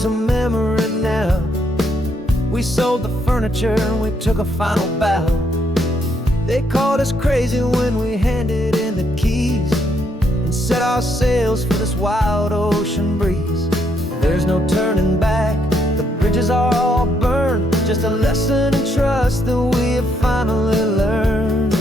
is a memory now. We sold the furniture and we took a final bow. They called us crazy when we handed in the keys and set our sails for this wild ocean breeze. There's no turning back, the bridges are all burned. Just a lesson in trust that we have finally learned.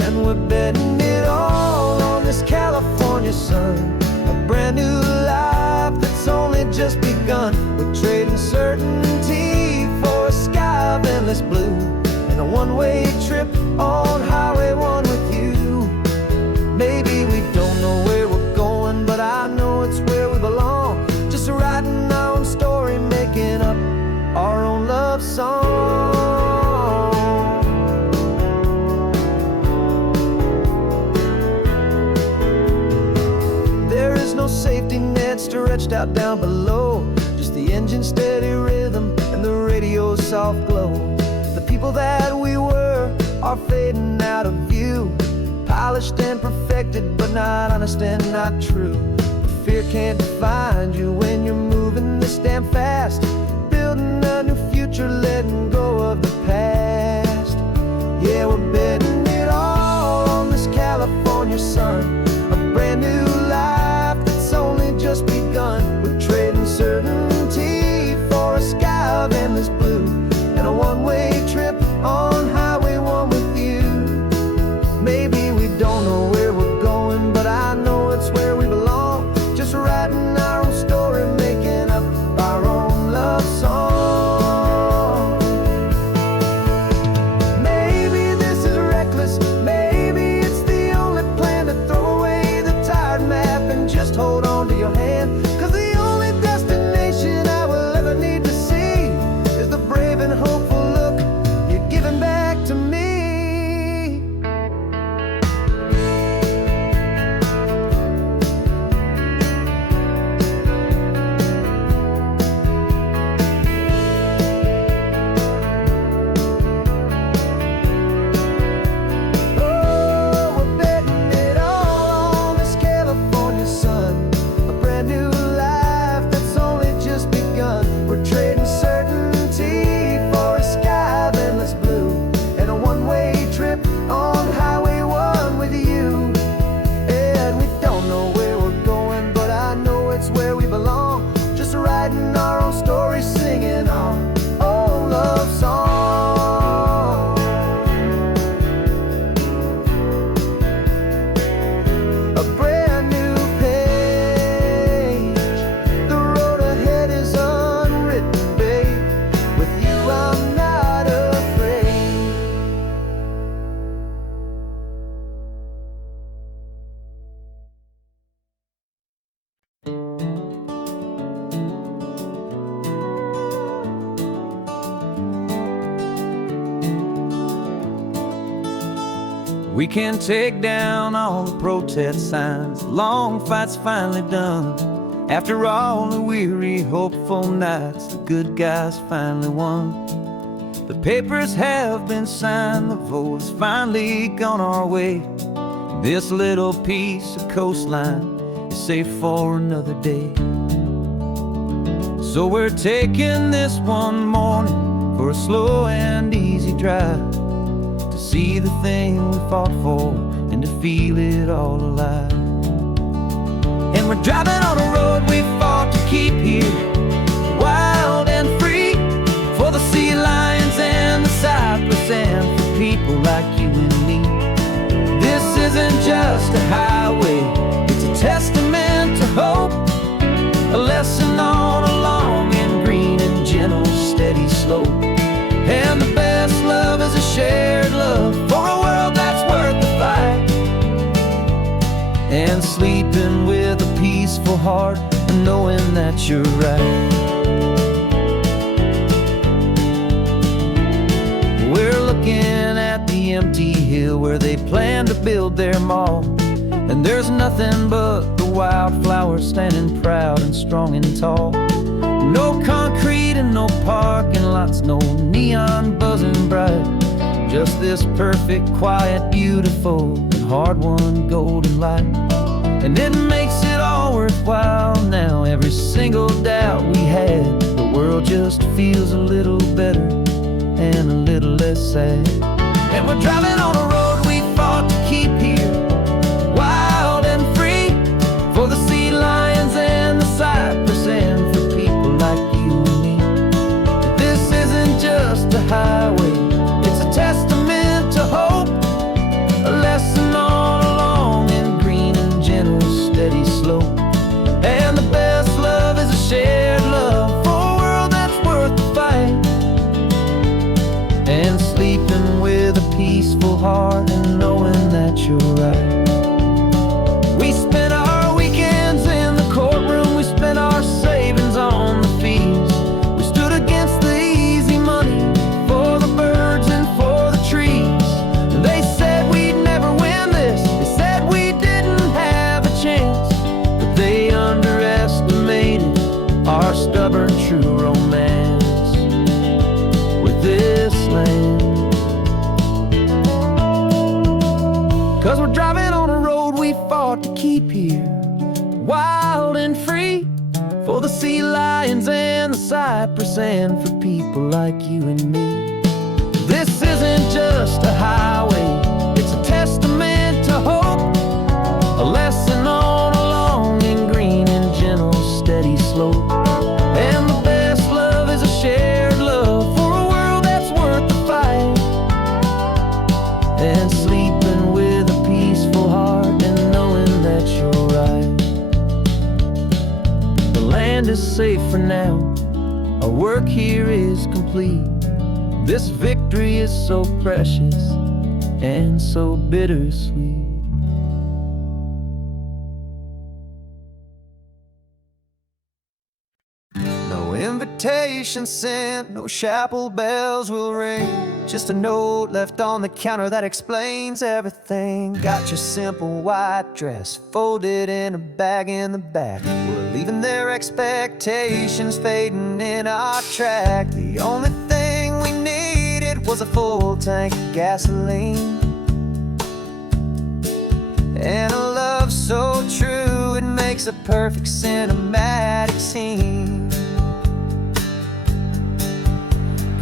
And we're betting it all on this California sun, a brand new life that's only just begun. We're trading certainty for a sky of endless blue, and a one-way trip on Highway 1 with you. Maybe we don't know where we're going, but I know it's where we belong. Just writing our own story, making up our own love song. There is no safety net stretched out down below, just the engine's steady rhythm and the radio's soft glow. The people that we were are fading out of view, polished and perfected, but not honest and not true. Fear can't define you when you're moving this damn fast, building a new future, letting go of the past. Yeah, we're betting it all on this California sun, a brand new life that's only just begun. We're trading certainty for a sky of endless blue, and a one-way trip on Highway 1 with you. Maybe we don't know where we're going, but I know it's where we belong. Just writing our own story, making up our own love song. Maybe this is reckless, maybe it's the only plan to throw away the tired map and just hold on to your hand. 'Cause the only destination I will ever need to see is the brave and hopeful look you're giving back to me. We can take down all the protest signs, long fight's finally done. After all the weary, hopeful nights, the good guys finally won. The papers have been signed, the vote's finally gone our way. This little piece of coastline is safe for another day. So we're taking this one morning for a slow and easy drive, to see the thing we fought for and to feel it all alive. And we're driving on a road we fought to keep here, wild and free, for the sea lions and the cypress and for people like you and me. This isn't just a highway, it's a testament to hope, a lesson on a long and green and gentle steady slope. And the best love is a shared love for a world that's worth the fight, and sleeping with a peaceful heart and knowing that you're right. We're looking at the empty hill where they plan to build their mall, and there's nothing but the wildflowers standing proud and strong and tall. No concrete and no parking lots, no neon buzzing bright, just this perfect, quiet, beautiful, and hard-won golden light. And it makes it all worthwhile now, every single doubt we had world just feels a little better and a little less sad. And we're driving on a road we fought to keep here, wild and free, for the sea lions and the cypress and for people like you and me. This isn't just a highway, it's a testament to hope, a lesson on a long and green and gentle steady slope. And the best love is a shared love for a world that's worth the fight, and sleeping with a peaceful heart and knowing that you're right. We spent our weekends in the courtroom, we spent our savings on the fees. We stood against the easy money for the birds and for the trees. And they said we'd never win this, they said we didn't have a chance, but they underestimated our stubborn true romance with this land. 'Cause we're driving on a road we fought to keep here, wild and free, for the sea lions and the cypress and for people like you and me. This isn't just a highway, it's a testament to hope, a lesson on a long and green and gentle steady slope. And the best love is a shared love for a world that's worth the fight, and sleeping with a peaceful heart and knowing that you're right. The land is safe for now, our work here is complete. This victory is so precious and so bittersweet. No invitation sent, no chapel bells will ring, just a note left on the counter that explains everything. Got your simple white dress folded in a bag in the back. We're leaving their expectations fading in our track. The only thing we needed was a full tank of gasoline, and a love so true it makes a perfect cinematic scene.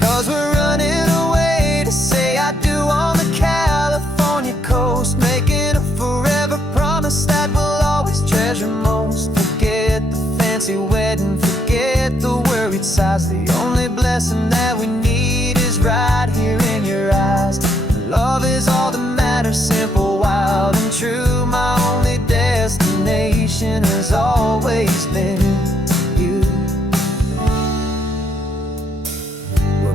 'Cause we're running away to say I do on the California coast, making a forever promise that we'll always treasure most. Forget the fancy wedding, forget the worried sighs. The only blessing that we need is right here in your eyes. Love is all that matters, simple, wild and true. My only destination has always been you.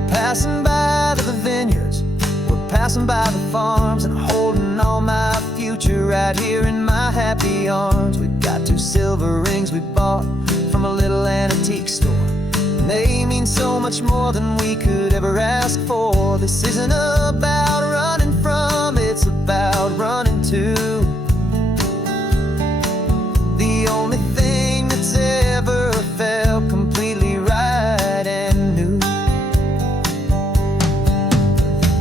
Passing by the vineyards, we're passing by the farms, and holding all my future right here in my happy arms. We've got 2 silver rings we bought from a little antique store, and they mean so much more than we could ever ask for. This isn't about running from, it's about running to. The only thing that's ever felt completely right and new.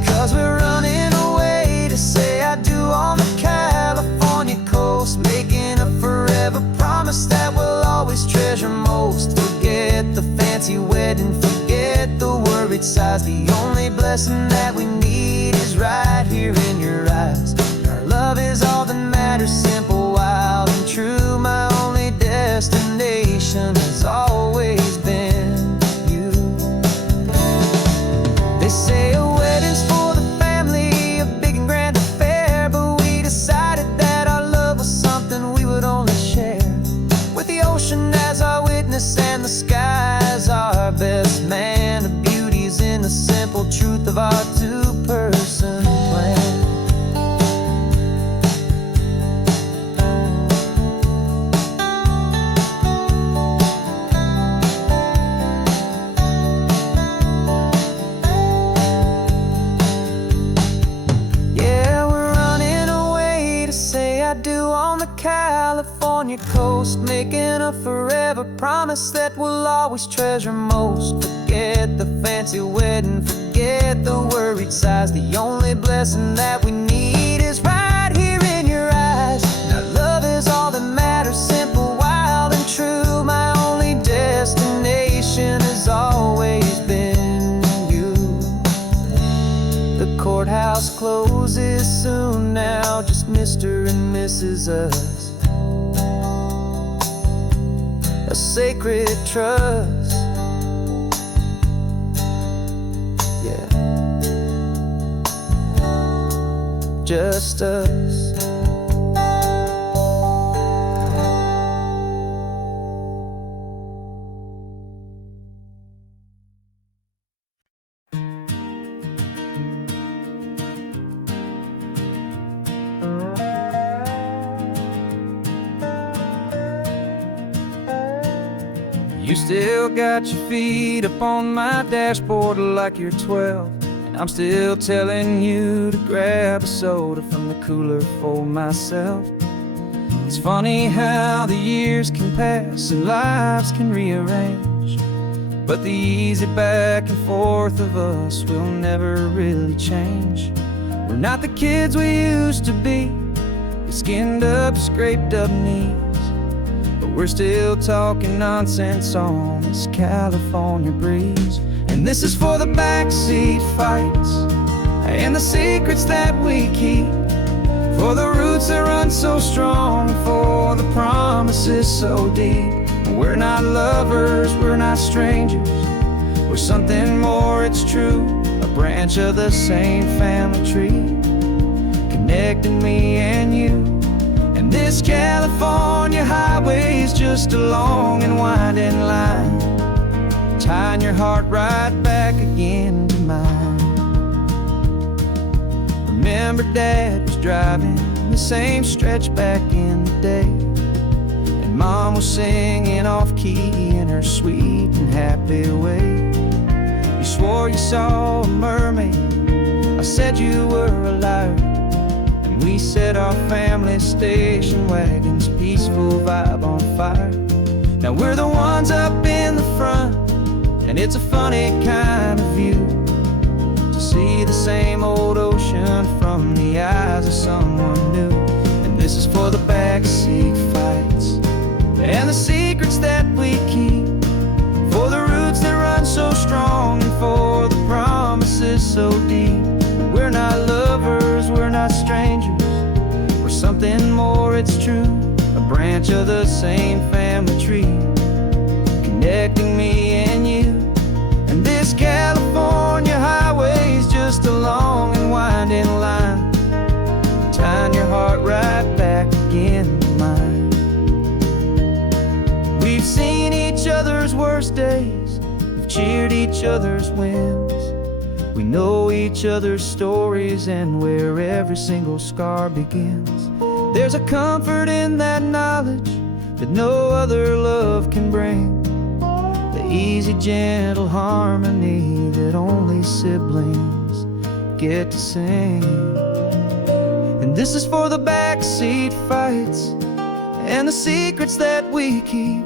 'Cause we're running away to say I do on the California coast, making a forever promise that we'll always treasure most. Forget the fancy wedding, forget the worried sighs. The only blessing that we need is right here in your eyes. Our love is all that matters, simple, wild and true. My only destination has always been you. They say a wedding's for as our witness and the sky as our best man. The beauty's in the simple truth of our 2-person plan. Yeah, we're running away to say I do on the California coast, making a forever promise that we'll always treasure most. Forget the fancy wedding, forget the worried sighs. The only blessing that we need is right here in your eyes. Now love is all that matters, simple, wild and true. My only destination is always misses us, a sacred trust. Yeah, just us. You still got your feet up on my dashboard like you're 12, and I'm still telling you to grab a soda from the cooler for myself. It's funny how the years can pass and lives can rearrange, but the easy back and forth of us will never really change. We're not the kids we used to be, with skinned up, scraped up knees, but we're still talking nonsense on this California breeze. And this is for the backseat fights and the secrets that we keep, for the roots that run so strong, for the promises so deep. We're not lovers, we're not strangers, we're something more, it's true, a branch of the same family tree, connecting me and you. And this California highway is just a long and winding line, tying your heart right back again to mine. Remember Dad was driving the same stretch back in the day, and Mom was singing off-key in her sweet and happy way. You swore you saw a mermaid, I said you were a liar, and we set our family station wagon's peaceful vibe on fire. Now we're the ones up in the front, and it's a funny kind of view to see the same old ocean from the eyes of someone new. And this is for the backseat fights and the secrets that we keep, for the roots that run so strong, and for the promises so deep. We're not lovers, we're not strangers, we're something more, it's true, a branch of the same family tree, connecting me and you. And this California highway is just a long and winding line, tying your heart right back again to mine. We've seen each other's worst days, we've cheered each other's wins, we know each other's stories and where every single scar begins. There's a comfort in that knowledge that no other love can bring, the easy, gentle harmony that only siblings get to sing. And this is for the backseat fights and the secrets that we keep,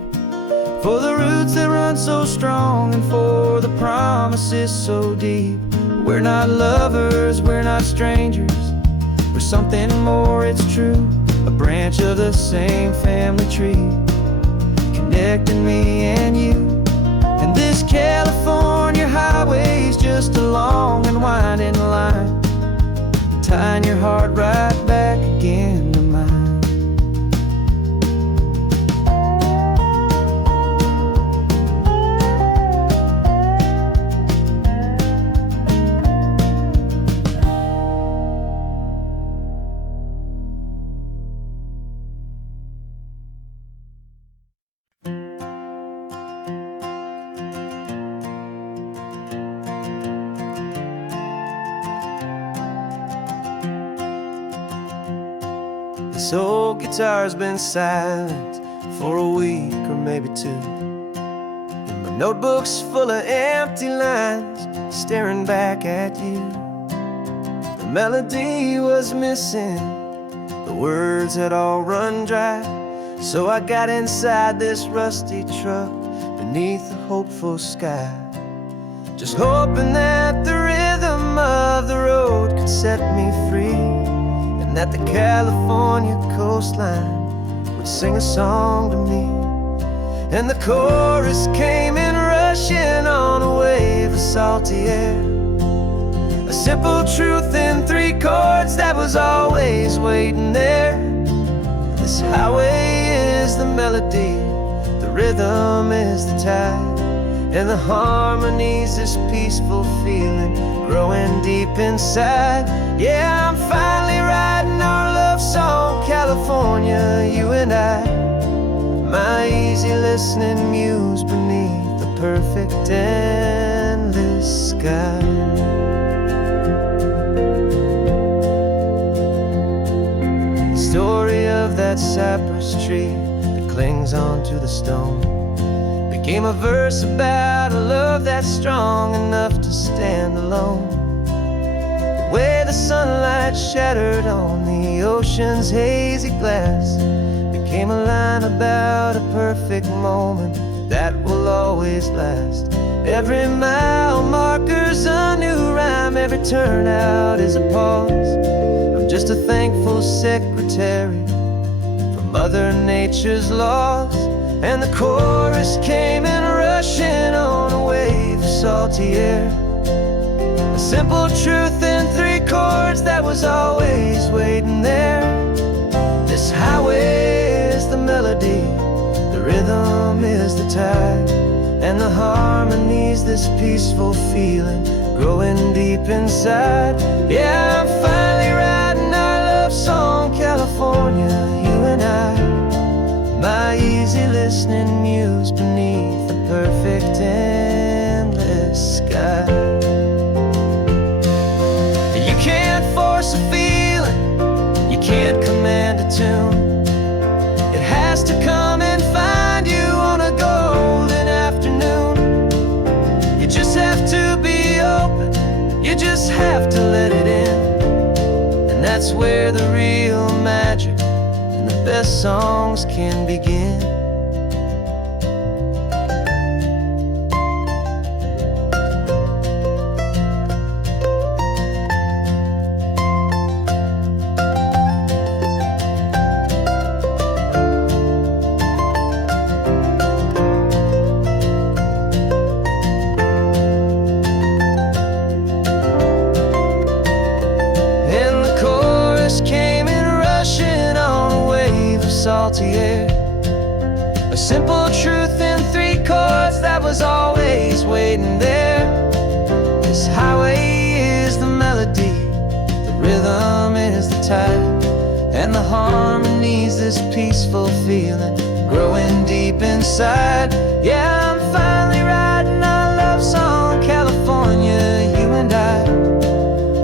for the roots that run so strong, and for the promises so deep. We're not lovers, we're not strangers, we're something more, it's true, a branch of the same family tree, connecting me and you. And this California highway is just a long and winding line, tying your heart right back again to mine. This old guitar's been silent for a week or maybe two, and my notebook's full of empty lines staring back at you. The melody was missing, the words had all run dry, so I got inside this rusty truck beneath the hopeful sky, just hoping that the rhythm of the road could set me free, and that the California coastline would sing a song to me. And the chorus came in rushing on a wave of salty air, a simple truth in 3 chords that was always waiting there. This highway is the melody, the rhythm is the tide, and the harmony's this peaceful feeling growing deep inside. Yeah, I'm finally writing our love song, California, you and I. My easy listening muse beneath the perfect endless sky. The story of that cypress tree that clings onto the stone became a verse about a love that's strong enough to stand alone. Where the sunlight shattered on the ocean's hazy glass became a line about a perfect moment that will always last. Every mile marker's a new rhyme, every turnout is a pause. I'm just a thankful secretary for Mother Nature's laws. And the chorus came in rushing on a wave of salty air. A simple truth in 3 chords that was always waiting there. This highway is the melody, the rhythm is the tide, and the harmony's this peaceful feeling growing deep inside. Yeah, I'm finally writing our love song, California, you and I. My easy listening muse beneath the perfect endless sky. You can't force a feeling, you can't command a tune. It has to come and find you on a golden afternoon. You just have to be open, you just have to let it in. And that's where the real magic, the best songs can begin. And the chorus came in rushing on a wave of salty air. A simple truth in 3 chords that was always waiting there. This highway is the melody, the rhythm is the tide, and the harmony's this peaceful feeling growing deep inside. Yeah, I'm finally writing our love song, California, you and I.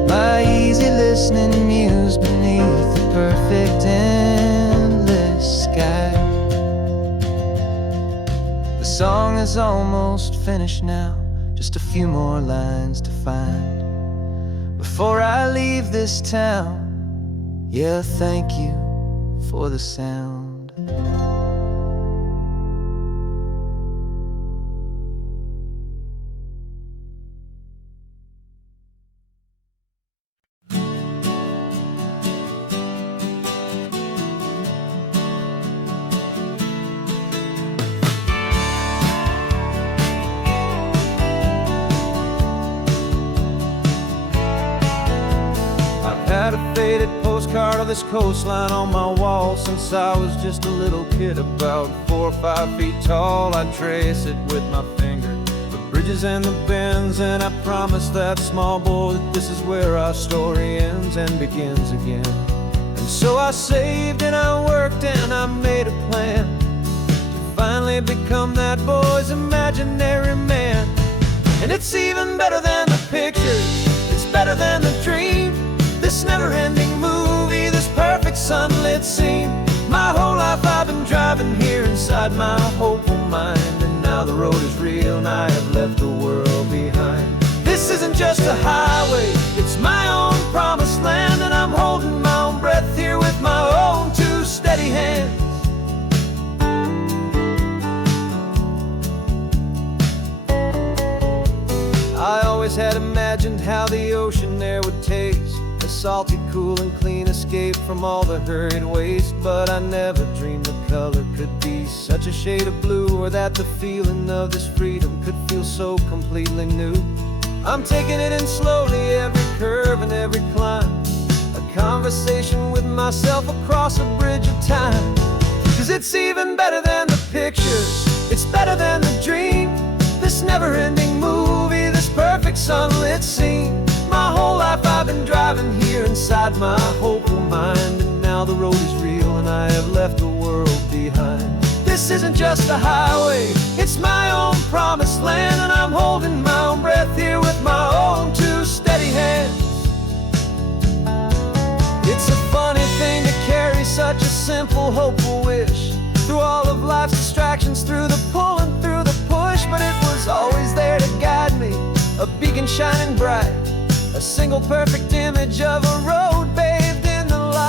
My easy listening muse beneath the perfect endless sky. The song is almost finished now, just a few more lines to find before I leave this town. Yeah, thank you for the sound. Had a faded postcard of this coastline on my wall since I was just a little kid, about 4 or 5 feet tall. I trace it with my finger, the bridges and the bends, and I promised that small boy that this is where our story ends and begins again. And so I saved and I worked and I made a plan to finally become that boy's imaginary man. And it's even better than the pictures, it's better than the dream. This never-ending movie, this perfect sunlit scene. My whole life I've been driving here inside my hopeful mind, and now the road is real and I have left the world behind. This isn't just a highway, it's my own promised land, and I'm holding my own breath here with my own 2 steady hands. I always had imagined how the ocean there would taste, a salty, cool and clean escape from all the hurried waste. But I never dreamed the color could be such a shade of blue, or that the feeling of this freedom could feel so completely new. I'm taking it in slowly, every curve and every climb, a conversation with myself across a bridge of time. 'Cause it's even better than the pictures, it's better than the dream. This never-ending movie, this perfect sunlit scene. My whole life I've been driving here inside my hopeful mind, and now the road is real and I have left the world behind. This isn't just a highway, it's my own promised land, and I'm holding my own breath here with my own two steady hands. It's a funny thing to carry such a simple, hopeful wish through all of life's distractions, through the pull and through the push. But it was always there to guide me, a beacon shining bright, a single perfect image of a road bathed in the light.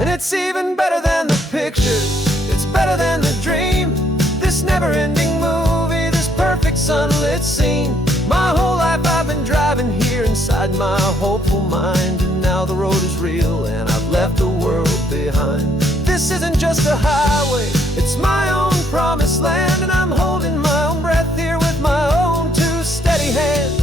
And it's even better than the pictures, it's better than the dream. This never-ending movie, this perfect sunlit scene. My whole life I've been driving here inside my hopeful mind, and now the road is real and I've left the world behind. This isn't just a highway, it's my own promised land, and I'm holding my own breath here with my own two steady hands.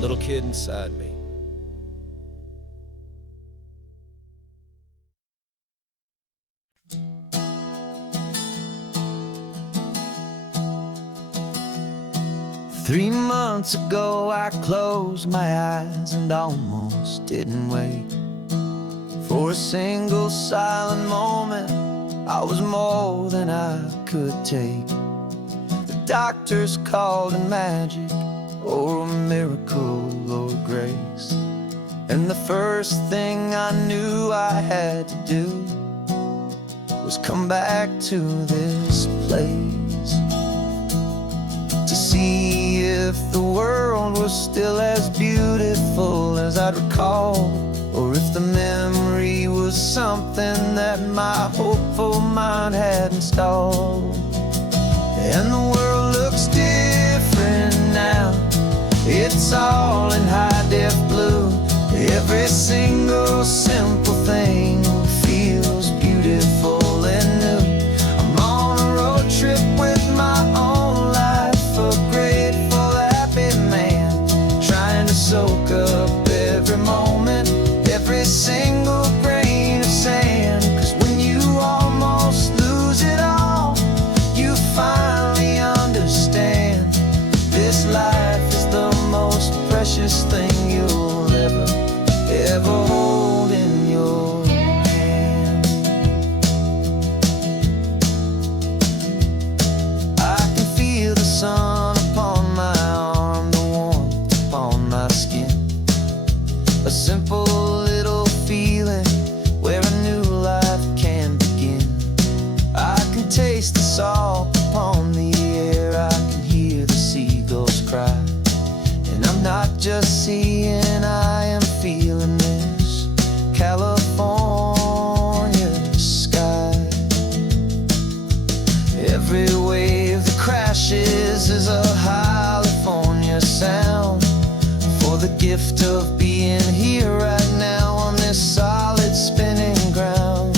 Little kid inside me. Three months ago I closed my eyes and almost didn't wake. For a single silent moment, I was more than I could take. The doctors called it magic, or a miracle, or grace. And the first thing I knew I had to do was come back to this place, to see if the world was still as beautiful as I'd recall, or if the memory was something that my hopeful mind had installed. And the world looks different now, it's all in high-def blue. Every single simple thing feels beautiful and new. I'm on a road trip with my own life, a grateful, happy man, trying to soak up every moment, every single grain of sand. 'Cause when you almost lose it all, you finally understand this life is the most precious thing you'll ever hold in your hand. I can feel the sun upon my arm, the warmth upon my skin, a simple little feeling where a new life can begin. I can taste the salt upon the air, I can hear the seagulls cry, and I'm not just seeing, I am feeling this California sky. Every wave that crashes is a California sound, for the gift of being here right now on this solid spinning ground.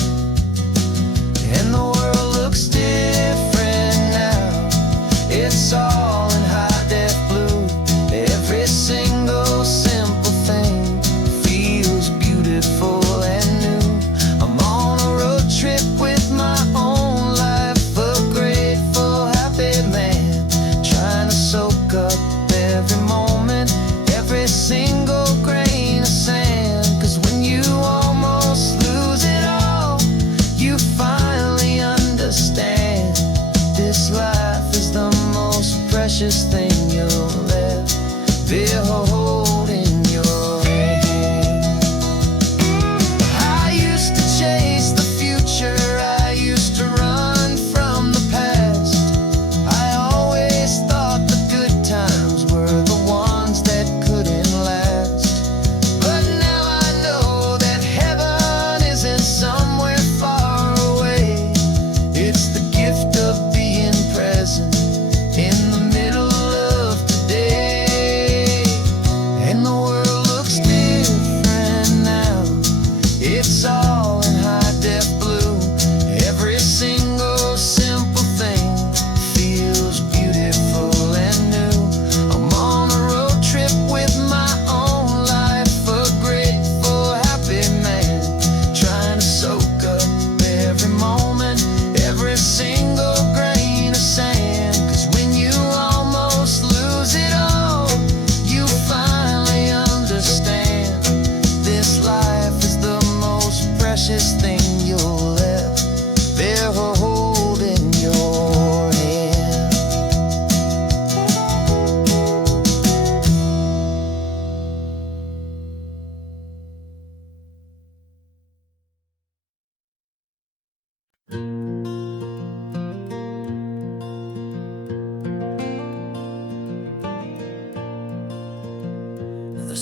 And the world looks different now, it's all in high-def blue. Every single simple thing feels beautiful and new. I'm on a road trip with my own life, a grateful, happy man, trying to soak up every moment, every single grain of sand. 'Cause when you almost lose it all, you finally understand this life is the most precious thing you'll ever behold in your hand. I used to chase the future, I used to run from the past. I always thought the good times were the ones that couldn't last. But now I know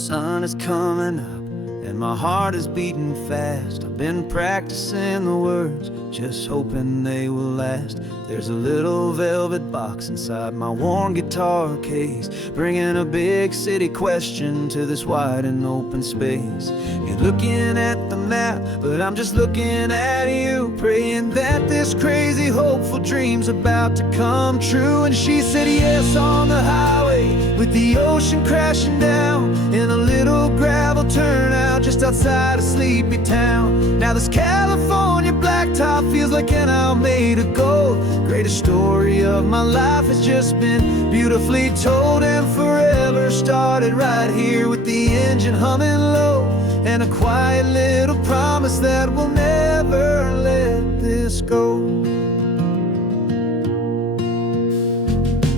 sun is coming up and my heart is beating fast. I've been practicing the words, just hoping they will last. There's a little velvet box inside my worn guitar case, bringing a big city question to this wide and open space. You're looking at the map, but I'm just looking at you, praying that this crazy hopeful dream's about to come true. And she said yes on the highway, with the ocean crashing down in a little gravel turnout just outside a sleepy town. Now this California blacktop feels like an hour made of gold. Greatest story of my life has just been beautifully told, and forever started right here with the engine humming low, and a quiet little promise that we'll never let this go.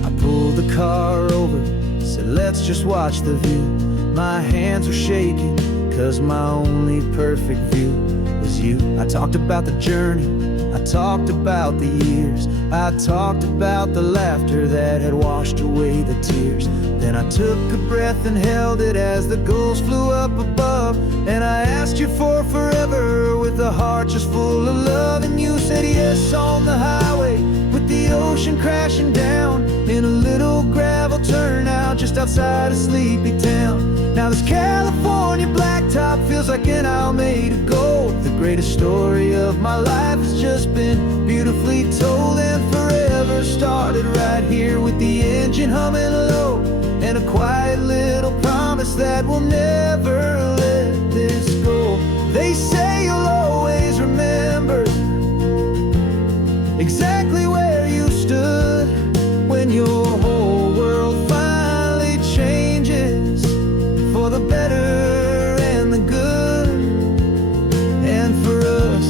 I pulled the car over, said let's just watch the view. My hands were shaking, cause my only perfect view was you. I talked about the journey, I talked about the years, I talked about the laughter that had washed away the tears. Then I took a breath and held it as the gulls flew up above, and I asked you for forever with a heart just full of love. And you said yes on the highway, with the ocean crashing down in a little gravel turnout just outside a sleepy town. Now this California blacktop feels like an hour made of gold. The greatest story of my life has just been beautifully told, and forever started right here with the engine humming low, and a quiet little promise that we'll never let this go. They say you'll always remember exactly where you stood when your whole world finally changes for the better and the good. And for us,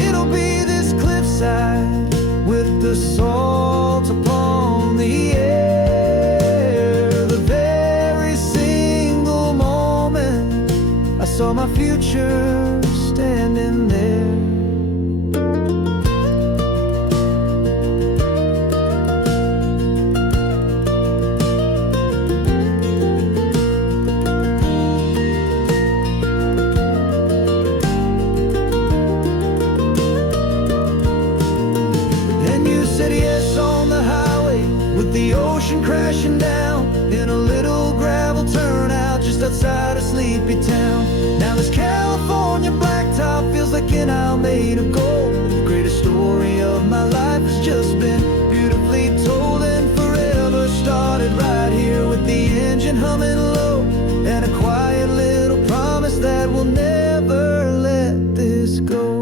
it'll be this cliffside with the salt upon the air. The very single moment I saw my future standing there. The ocean crashing down in a little gravel turnout just outside a sleepy town. Now this California blacktop feels like an hour made of gold. The greatest story of my life has just been beautifully told, and forever started right here with the engine humming low, and a quiet little promise that we'll never let this go.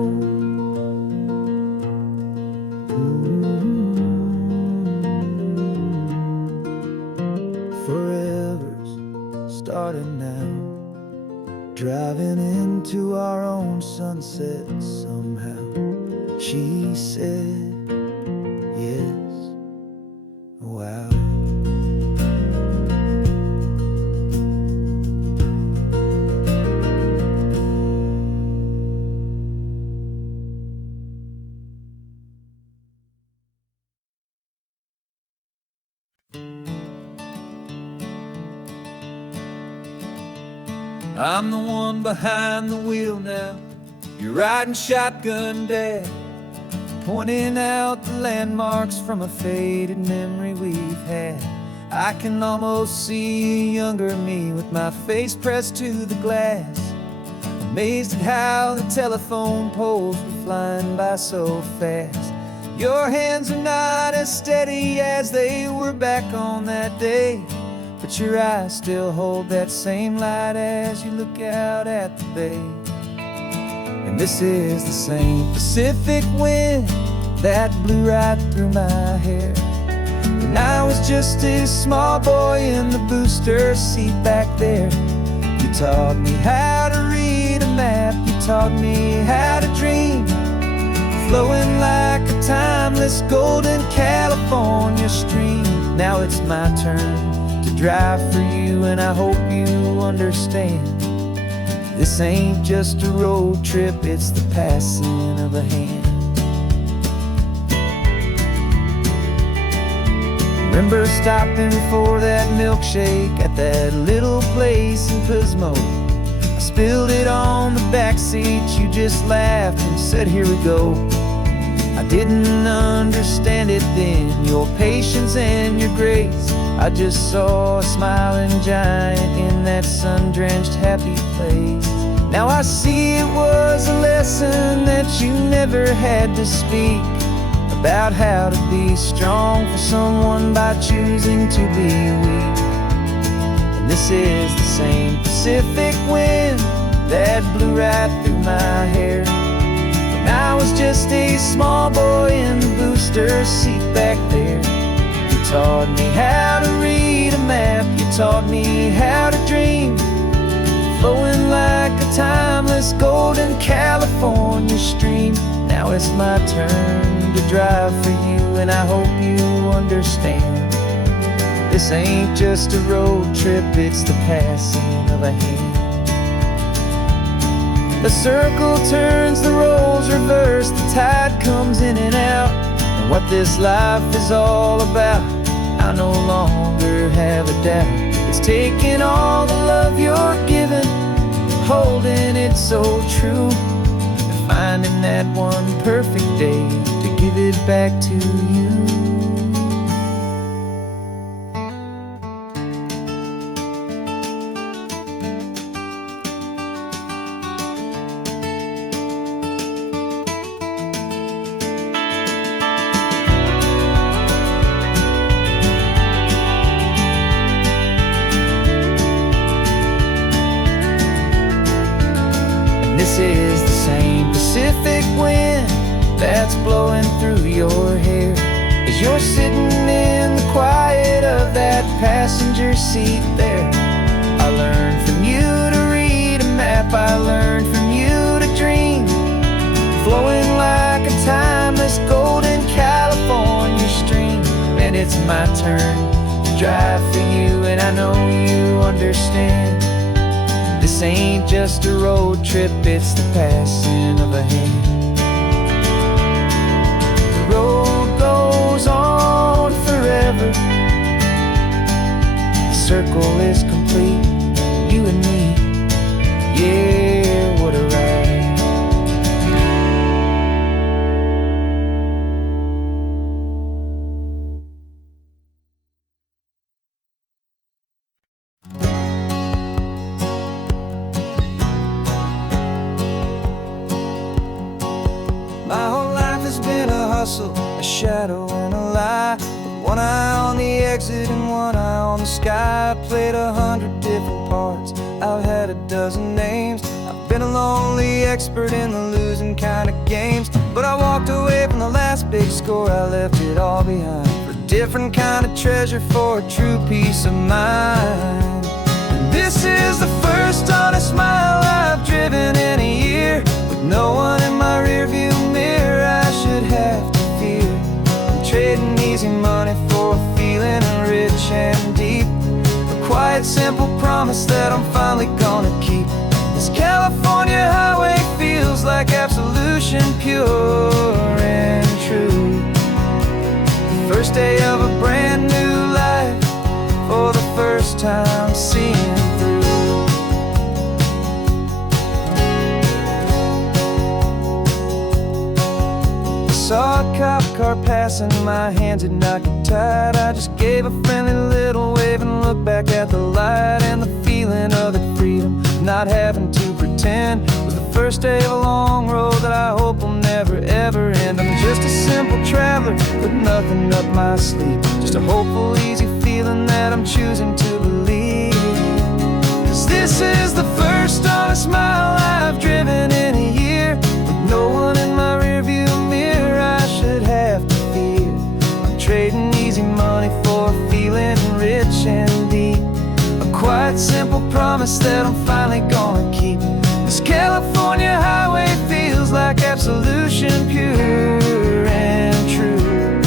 Forever's started now, driving into our own sunset somehow. She said yes, wow. I'm the one behind the wheel now, you're riding shotgun, Dad, pointing out the landmarks from a faded memory we've had. I can almost see a younger me with my face pressed to the glass, amazed at how the telephone poles were flying by so fast. Your hands are not as steady as they were back on that day, but your eyes still hold that same light as you look out at the bay. And this is the same Pacific wind that blew right through my hair when I was just a small boy in the booster seat back there. You taught me how to read a map, you taught me how to dream, flowing like a timeless golden California stream. Now it's my turn to drive for you, and I hope you understand, this ain't just a road trip, it's the passing of a hand. Remember stopping for that milkshake at that little place in Pismo. I spilled it on the back seat, you just laughed and said, "Here we go." I didn't understand it then, your patience and your grace. I just saw a smiling giant in that sun-drenched happy place. Now I see it was a lesson that you never had to speak, about how to be strong for someone by choosing to be weak. And this is the same Pacific wind that blew right through my hair when I was just a small boy in the booster seat back there. You taught me how to read a map, you taught me how to dream, flowing like a timeless golden California stream. Now it's my turn to drive for you, and I hope you understand. This ain't just a road trip, it's the passing of a hand. The circle turns, the roles reverse, the tide comes in and out. And what this life is all about, I no longer have a doubt. It's taking all the love you're giving, holding it so true, and finding that one perfect day to give it back to you. This is the same Pacific wind that's blowing through your hair as you're sitting in the quiet of that passenger seat there. I learned from you to read a map, I learned from you to dream, flowing like a timeless golden California stream. And it's my turn to drive for you, and I know you understand. This ain't just a road trip, it's the passing of a hand. The road goes on forever, the circle is complete, you and me, yeah, what a ride. My whole life has been a hustle, a shadow and a lie, with one eye on the exit and one eye on the sky. I played 100 different parts, I've had a dozen names. I've been a lonely expert in the losing kind of games, but I walked away from the last big score, I left it all behind for a different kind of treasure, for a true peace of mind. And this is the first honest mile I've driven in a year, with no one in my rearview mirror I should have to fear. I'm trading easy money for a feeling rich and deep, a quiet simple promise that I'm finally gonna keep. This California highway feels like absolution, pure and true. The first day of a brand new life, for the first time seeing through. Saw a cop car passing, my hands had not get tied. I just gave a friendly little wave and looked back at the light, and the feeling of the freedom, not having to pretend, was the first day of a long road that I hope will never ever end. I'm just a simple traveler with nothing up my sleeve, just a hopeful, easy feeling that I'm choosing to believe. 'Cause this is the first honest mile I've driven in a year, with no one in my rearview mirror I should have to fear. I'm trading easy money for a feeling rich and deep, a quiet simple promise that I'm finally gonna keep. This California highway feels like absolution, pure and true.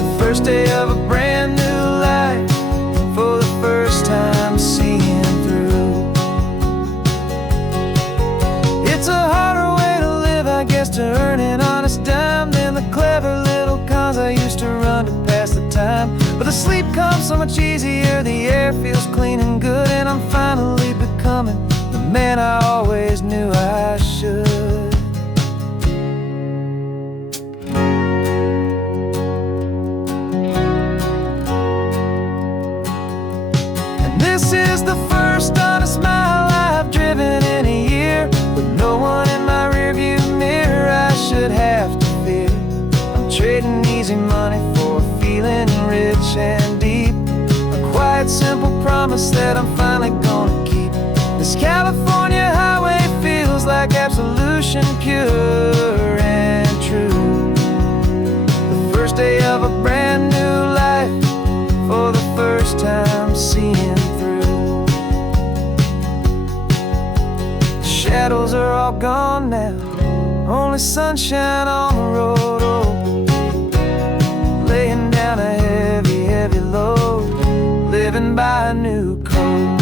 The first day of a brand new life, for the first time seeing through. It's a harder way to live, I guess, to earn an honest dime than the clever little cons I used to run to pass the time. But the sleep comes so much easier, the air feels clean and good, and I'm finally becoming the man I always knew I should. And this is the first honest mile I've driven in a year, with no one in my rearview mirror I should have to fear. I'm trading easy money for feeling rich and deep, a quiet, simple promise that I'm finally gonna keep. This California highway feels like absolution, pure and true. The first day of a brand new life, for the first time seeing through. The shadows are all gone now, only sunshine on the road. Oh, laying down a heavy, heavy load, living by a new code.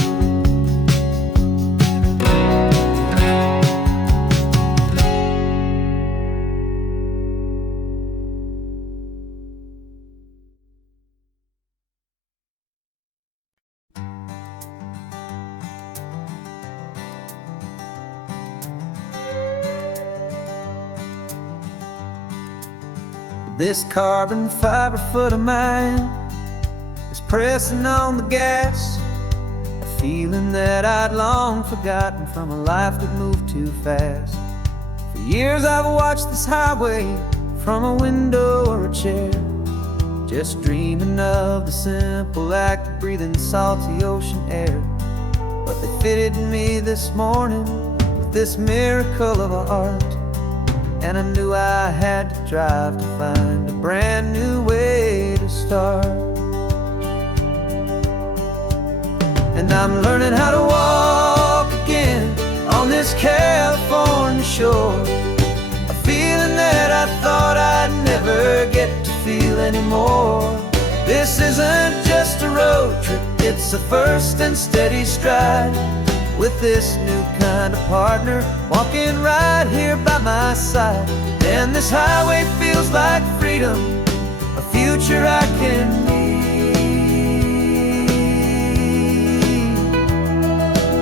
This carbon fiber foot of mine is pressing on the gas, a feeling that I'd long forgotten from a life that moved too fast. For years I've watched this highway from a window or a chair, just dreaming of the simple act of breathing salty ocean air. But they fitted me this morning with this miracle of art, and I knew I had to drive to find a brand new way to start. And I'm learning how to walk again on this California shore, a feeling that I thought I'd never get to feel anymore. This isn't just a road trip, it's a first and steady stride, with this new kind of partner walking right here by my side. And this highway feels like freedom, a future I can need,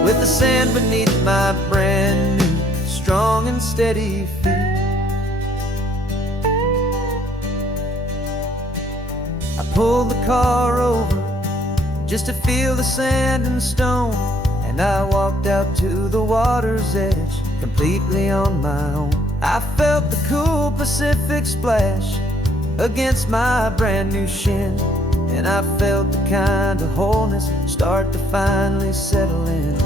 with the sand beneath my brand new, strong and steady feet. I pulled the car over just to feel the sand and stone, and I walked out to the water's edge, completely on my own. I felt the cool Pacific splash against my brand new shin, and I felt the kind of wholeness start to finally settle in.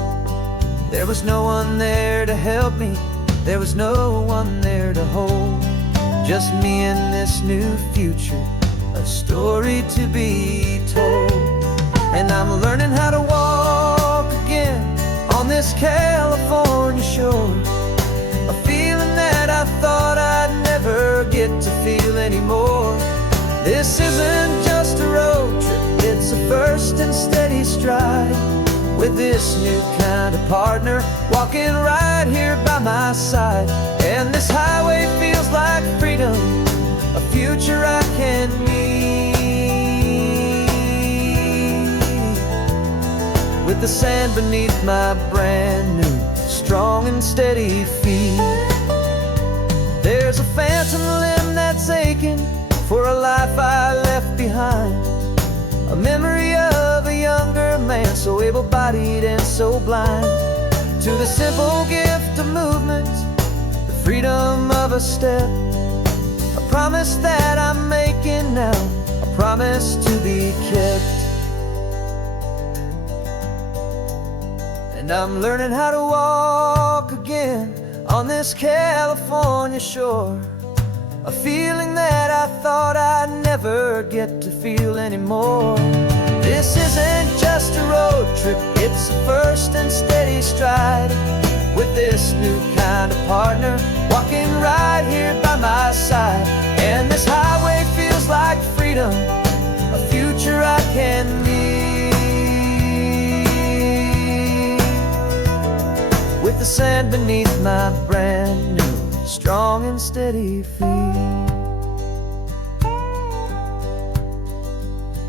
There was no one there to help me, there was no one there to hold, just me and this new future, a story to be told. And I'm learning how to walk again on this California shore, a feeling that I thought I'd never get to feel anymore. This isn't just a road trip, it's a first and steady stride, with this new kind of partner walking right here by my side. And this highway feels like freedom, a future I can need, with the sand beneath my brand new, strong and steady feet. There's a phantom limb that's aching for a life I left behind, a memory of a younger man, so able-bodied and so blind, to the simple gift of movement, the freedom of a step, a promise that I'm making now, a promise to be kept. And I'm learning how to walk again on this California shore, a feeling that I thought I'd never get to feel anymore. This isn't just a road trip, it's a first and steady stride, with this new kind of partner walking right here by my side. And this highway feels like freedom, a future I can need, with the sand beneath my brand new, strong and steady feet.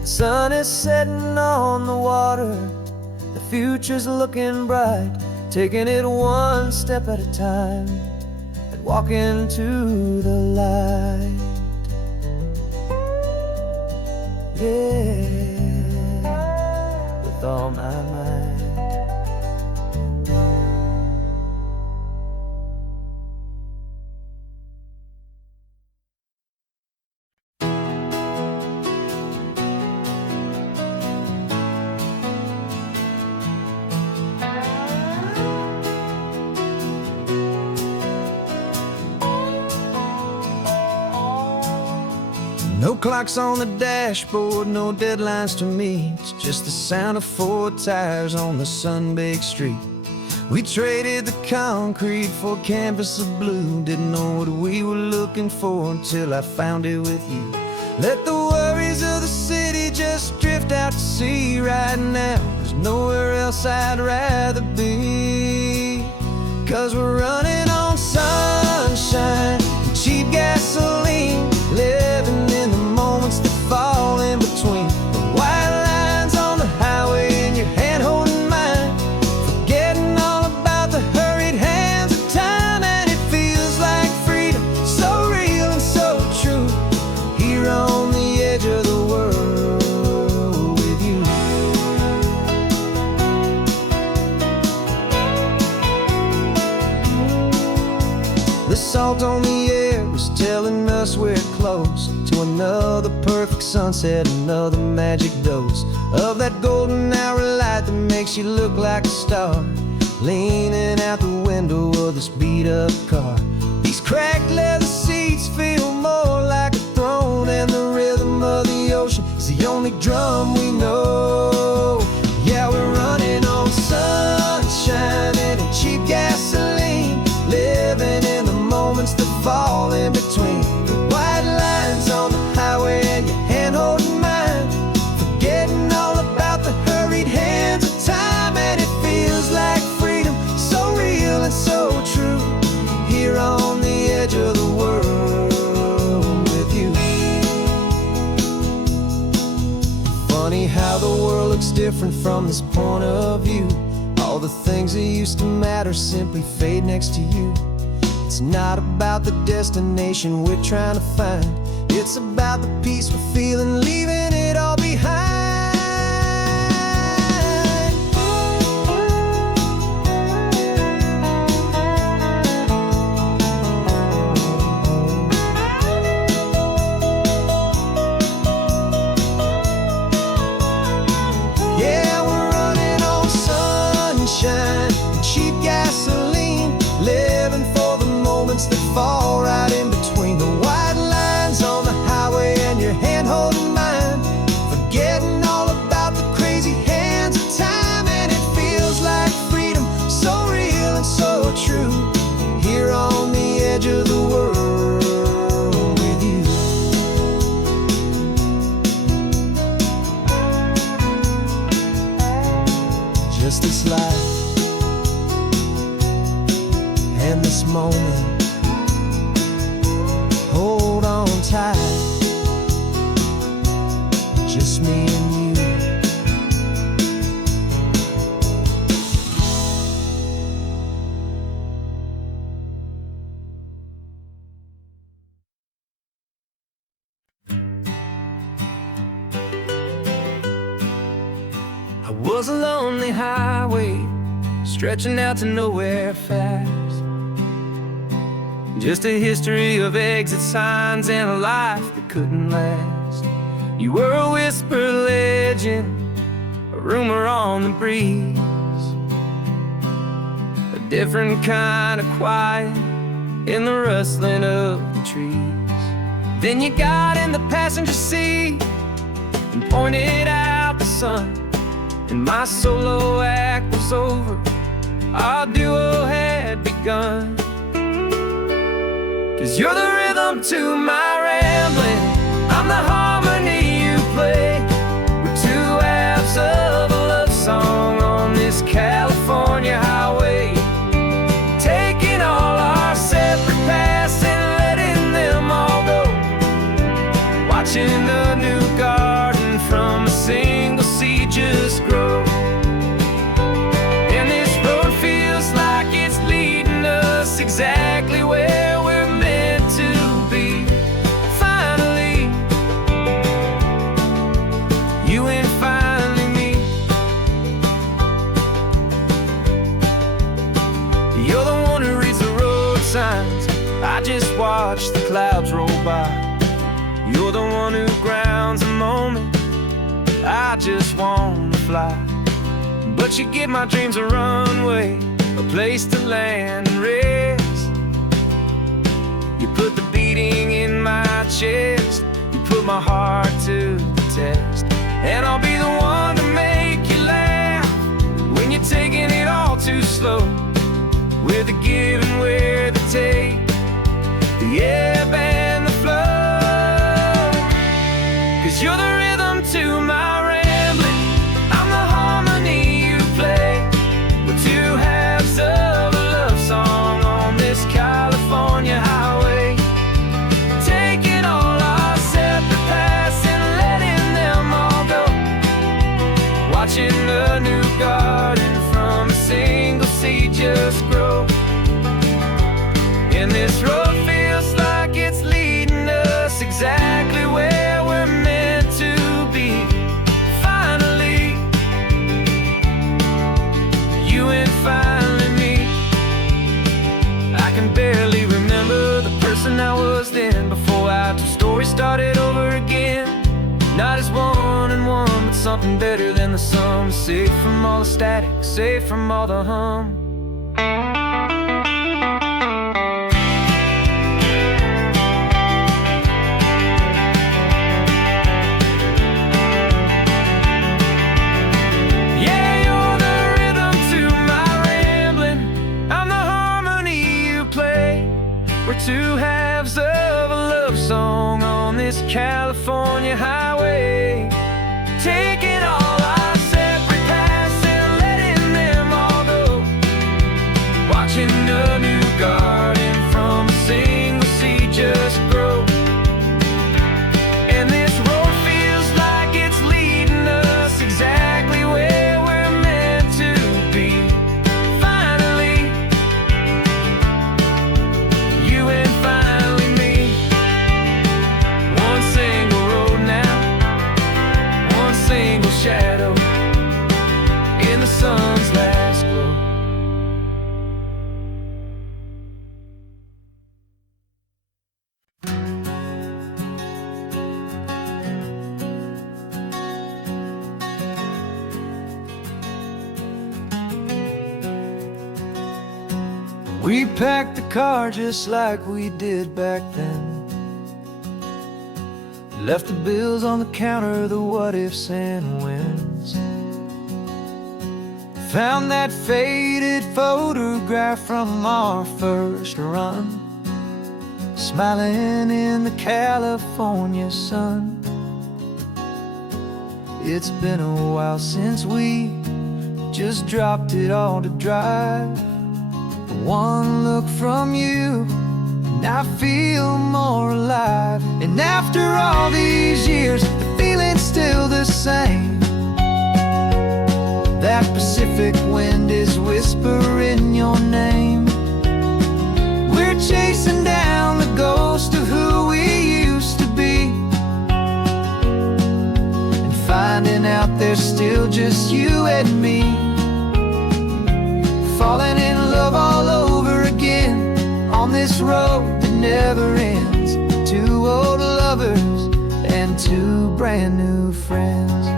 The sun is setting on the water, the future's looking bright, taking it one step at a time and walking to the light. Yeah, with all my might. No clocks on the dashboard, no deadlines to meet, just the sound of 4 tires on the sun-baked street. We traded the concrete for a canvas of blue, didn't know what we were looking for until I found it with you. Let the worries of the city just drift out to sea right now. There's nowhere else I'd rather be, 'cause we're running on sunshine, cheap gasoline, living in the moments that fall in between. The white lines on the highway and your hand holding mine, forgetting all about the hurried hands of time. And it feels like freedom, so real and so true, here on the edge of the world with you. The salt on the air was telling us we're close to another perfect sunset, another magic dose of that golden hour light that makes you look like a star, leaning out the window of this beat-up car. These cracked leather seats feel more like a throne, and the rhythm of the ocean is the only drum we know. Yeah, we're running on sunshine and a cheap gasoline, living in the moments that fall in between. The white lines on the highway and your hand holding mine, forgetting all about the hurried hands of time. And it feels like freedom, so real and so true, here on the edge of the world with you. Funny how the world looks different from this point of view. All the things that used to matter simply fade next to you. It's not about the destination we're trying to find, it's about the peace we're feeling, leaving it all behind. Yeah, we're running on sunshine and cheap gasoline, living for the moments that fall right in between. The white lines on the highway and your hand holding mine, forgetting all about the crazy hands of time. And it feels like freedom, so real and so true, here on the edge of the world with you. Just this life and this moment, hold on tight, just me and you. I was a lonely highway, stretching out to nowhere fast, just a history of exit signs and a life that couldn't last. You were a whisper legend, a rumor on the breeze, a different kind of quiet in the rustling of the trees. Then you got in the passenger seat and pointed out the sun, and my solo act was over, our duo had begun. 'Cause you're the rhythm to my rambling, I'm the harmony you play. We're two halves of a love song on this California highway, taking all our separate paths and letting them all go, watching a new garden from spot. You're the one who grounds the moment. I just wanna fly, but you give my dreams a runway, a place to land and rest. You put the beating in my chest, you put my heart to the test. And I'll be the one to make you laugh when you're taking it all too slow. We're the give and we're the take, the ebb and the flow. 'Cause you're the rhythm to my rambling, I'm the harmony you play. We're two halves of a love song on this California highway, taking all our separate paths and letting them all go. Watching a new garden from a single seed just grow. And this road feels like it's leading us exactly where we're meant to be. Finally, you and finally me. I can barely remember the person I was then, before our two stories started over again. Not as one and one, but something better than the sum. Safe from all the static, safe from all the hum. We're two halves of a love song on this California highway, taking all our separate paths and letting them all go. Watching a new garden from a single seed just grow. And this road feels like it's leading us exactly where we're meant to be. Finally, you and finally me. One single road now, one single shadow in the sun's last glow. We packed the car just like we did back then. Left the bills on the counter, the what ifs and whens. Found that faded photograph from our first run, smiling in the California sun. It's been a while since we just dropped it all to drive. One look from you and I feel more alive. And after all these years, the feeling's still the same. That Pacific wind is whispering your name. We're chasing down the ghost of who we used to be, and finding out there's still just you and me. Falling in love all over again on this road that never ends. Two old lovers and two brand new friends.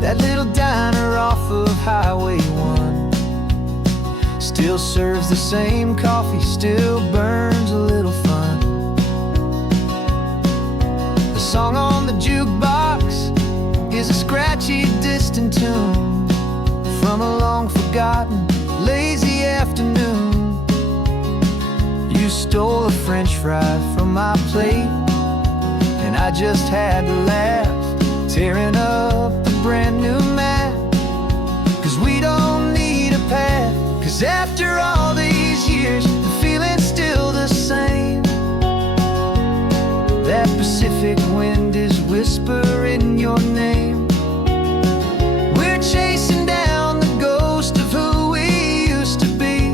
That little diner off of Highway 1 still serves the same coffee, still burns a little fun. The song on the jukebox is a scratchy, distant tune from a long forgotten, lazy afternoon. You stole a French fry from my plate, and I just had to laugh, tearing up the brand new map. 'Cause we don't need a path, 'cause after all these years, the feeling's still the same. That Pacific wind is whispering your name. We're chasing down the ghost of who we used to be,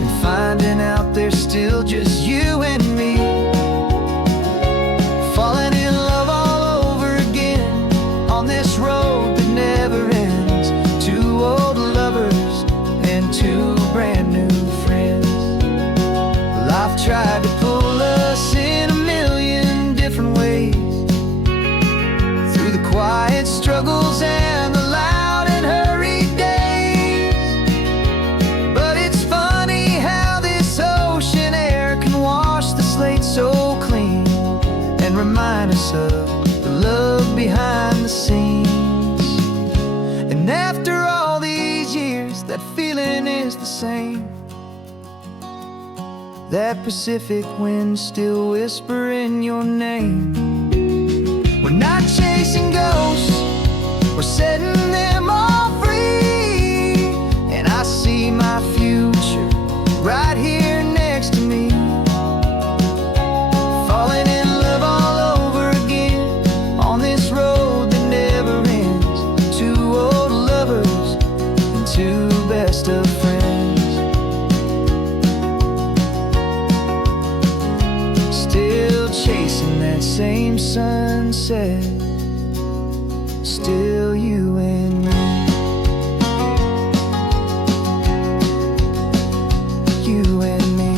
and finding out there's still just you and me. Falling in love all over again on this road that never ends. Two old lovers tried to pull us in a million different ways, through the quiet struggles and the loud and hurried days. But it's funny how this ocean air can wash the slate so clean and remind us of the love behind the scenes. And after all these years, that feeling is the same. That Pacific wind still whispering your name. We're not chasing ghosts, we're setting them all free. And I see my future right here next to me, falling in love all over again on this road that never ends. Two old lovers and two best of friends. Chasing that same sunset, still you and me. You and me.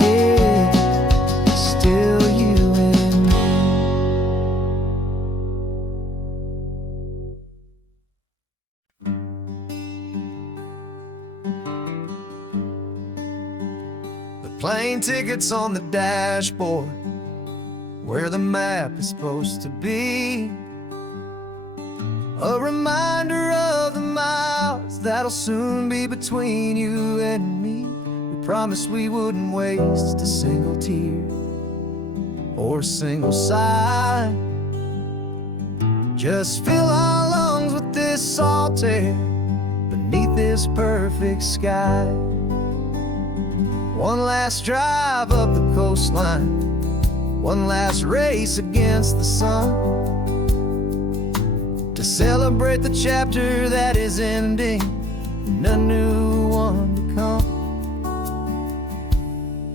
Yeah, still you and me. Plane tickets on the dashboard, where the map is supposed to be. A reminder of the miles that'll soon be between you and me. We promised we wouldn't waste a single tear or a single sigh. Just fill our lungs with this salt air beneath this perfect sky. One last drive up the coastline, one last race against the sun, to celebrate the chapter that is ending and a new one to come.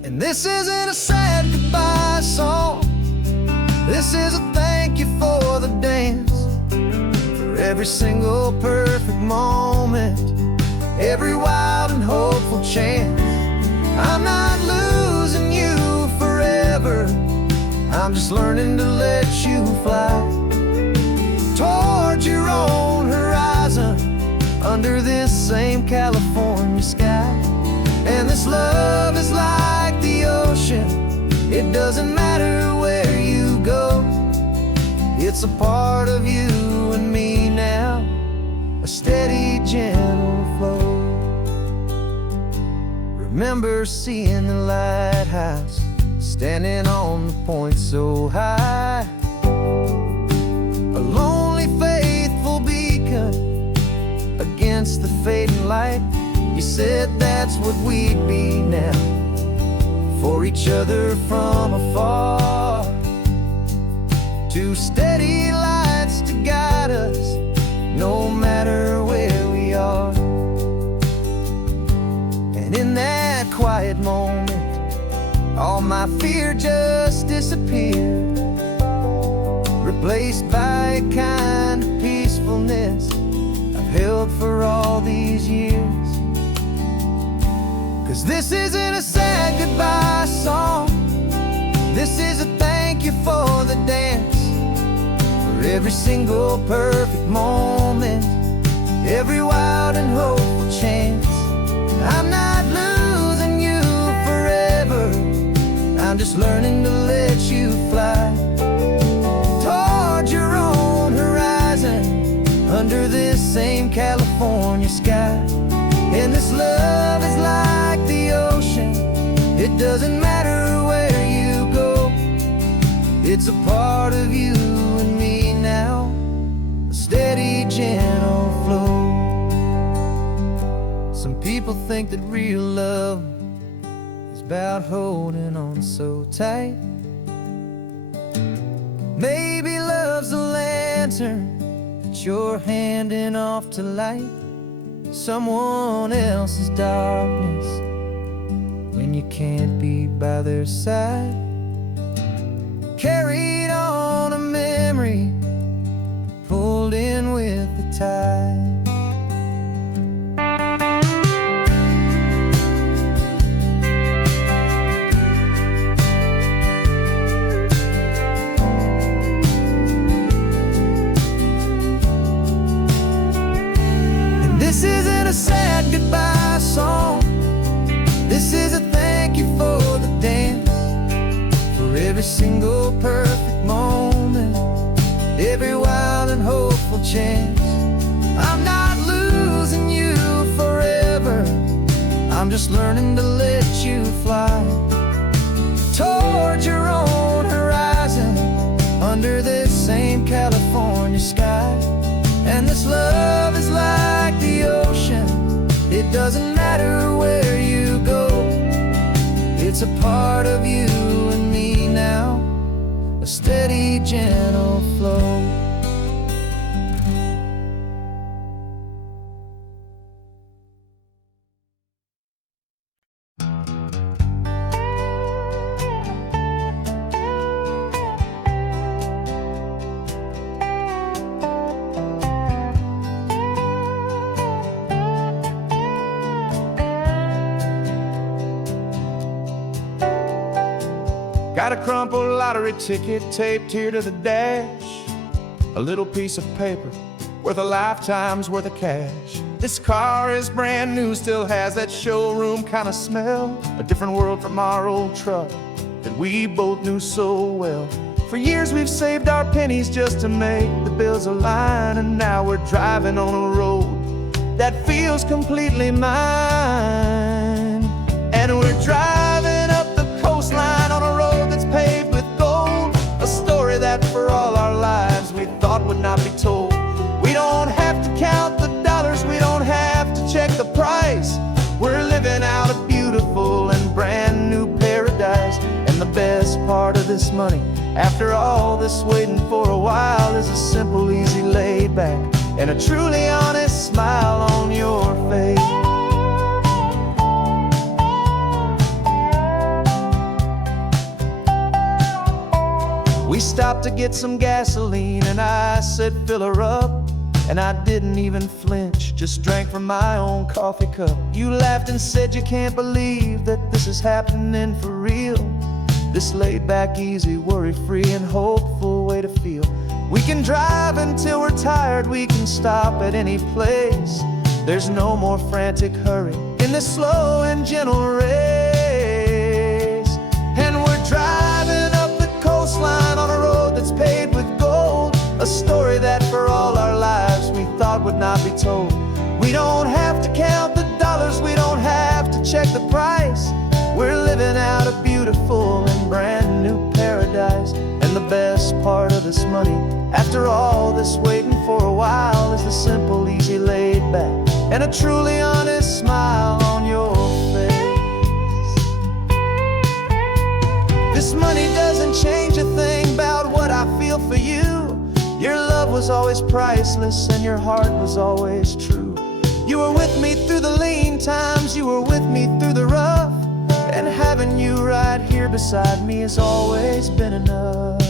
And this isn't a sad goodbye song, this is a thank you for the dance, for every single perfect moment, every wild and hopeful chance. I'm not losing you forever, I'm just learning to let you fly toward your own horizon, under this same California sky. And this love is like the ocean, it doesn't matter where you go, it's a part of you and me now, a steady, gentle flow. Remember seeing the lighthouse, standing on the point so high, a lonely, faithful beacon against the fading light. You said that's what we'd be now, for each other from afar. Two steady lights to guide us, no matter where we are. And in that quiet moment, all my fear just disappeared, replaced by a kind of peacefulness I've held for all these years. 'Cause this isn't a sad goodbye song, this is a thank you for the dance, for every single perfect moment, every wild and hopeful chance. I'm not losing you forever, I'm just learning to let you fly toward your own horizon, under this same California sky. And this love is like the ocean, it doesn't matter where you go, it's a part of you and me now, a steady, gentle flow. Some people think that real love is about holding on so tight. Maybe love's a lantern that you're handing off to light someone else's darkness when you can't be by their side. Carried on a memory, pulled in with the tide. chance. I'm not losing you forever, I'm just learning to let you fly toward your own horizon, under this same California sky. And this love is like the ocean, it doesn't matter where you go, it's a part of you and me now, a steady, gentle flow. Got a crumpled lottery ticket taped here to the dash, a little piece of paper worth a lifetime's worth of cash. This car is brand new, still has that showroom kind of smell, a different world from our old truck that we both knew so well. For years we've saved our pennies just to make the bills align, and now we're driving on a road that feels completely mine. And we're driving up the coastline on a road that's paved with gold, a story that for all our lives we thought would not be told. We don't have to count the dollars, we don't have to check the price, we're living out a beautiful and brand new paradise. And the best part of this money, after all this waiting for a while, is a simple, easy, laid back, and a truly honest smile on your face. We stopped to get some gasoline and I said fill her up, and I didn't even flinch, just drank from my own coffee cup. You laughed and said you can't believe that this is happening for real, this laid back, easy, worry-free and hopeful way to feel. We can drive until we're tired, we can stop at any place, there's no more frantic hurry in this slow and gentle race. And we're driving up the coastline on a road that's paved with gold, a story that for all our lives we thought would not be told. We don't have to count the dollars, we don't have to check the price, we're living out a beautiful and brand new paradise. And the best part of this money, after all this waiting for a while, is the simple, easy, laid back, and a truly honest smile on your face. This money doesn't change a thing about what I feel for you. Your love was always priceless and your heart was always true. You were with me through the lean times, you were with me through the rough, and having you right here beside me has always been enough.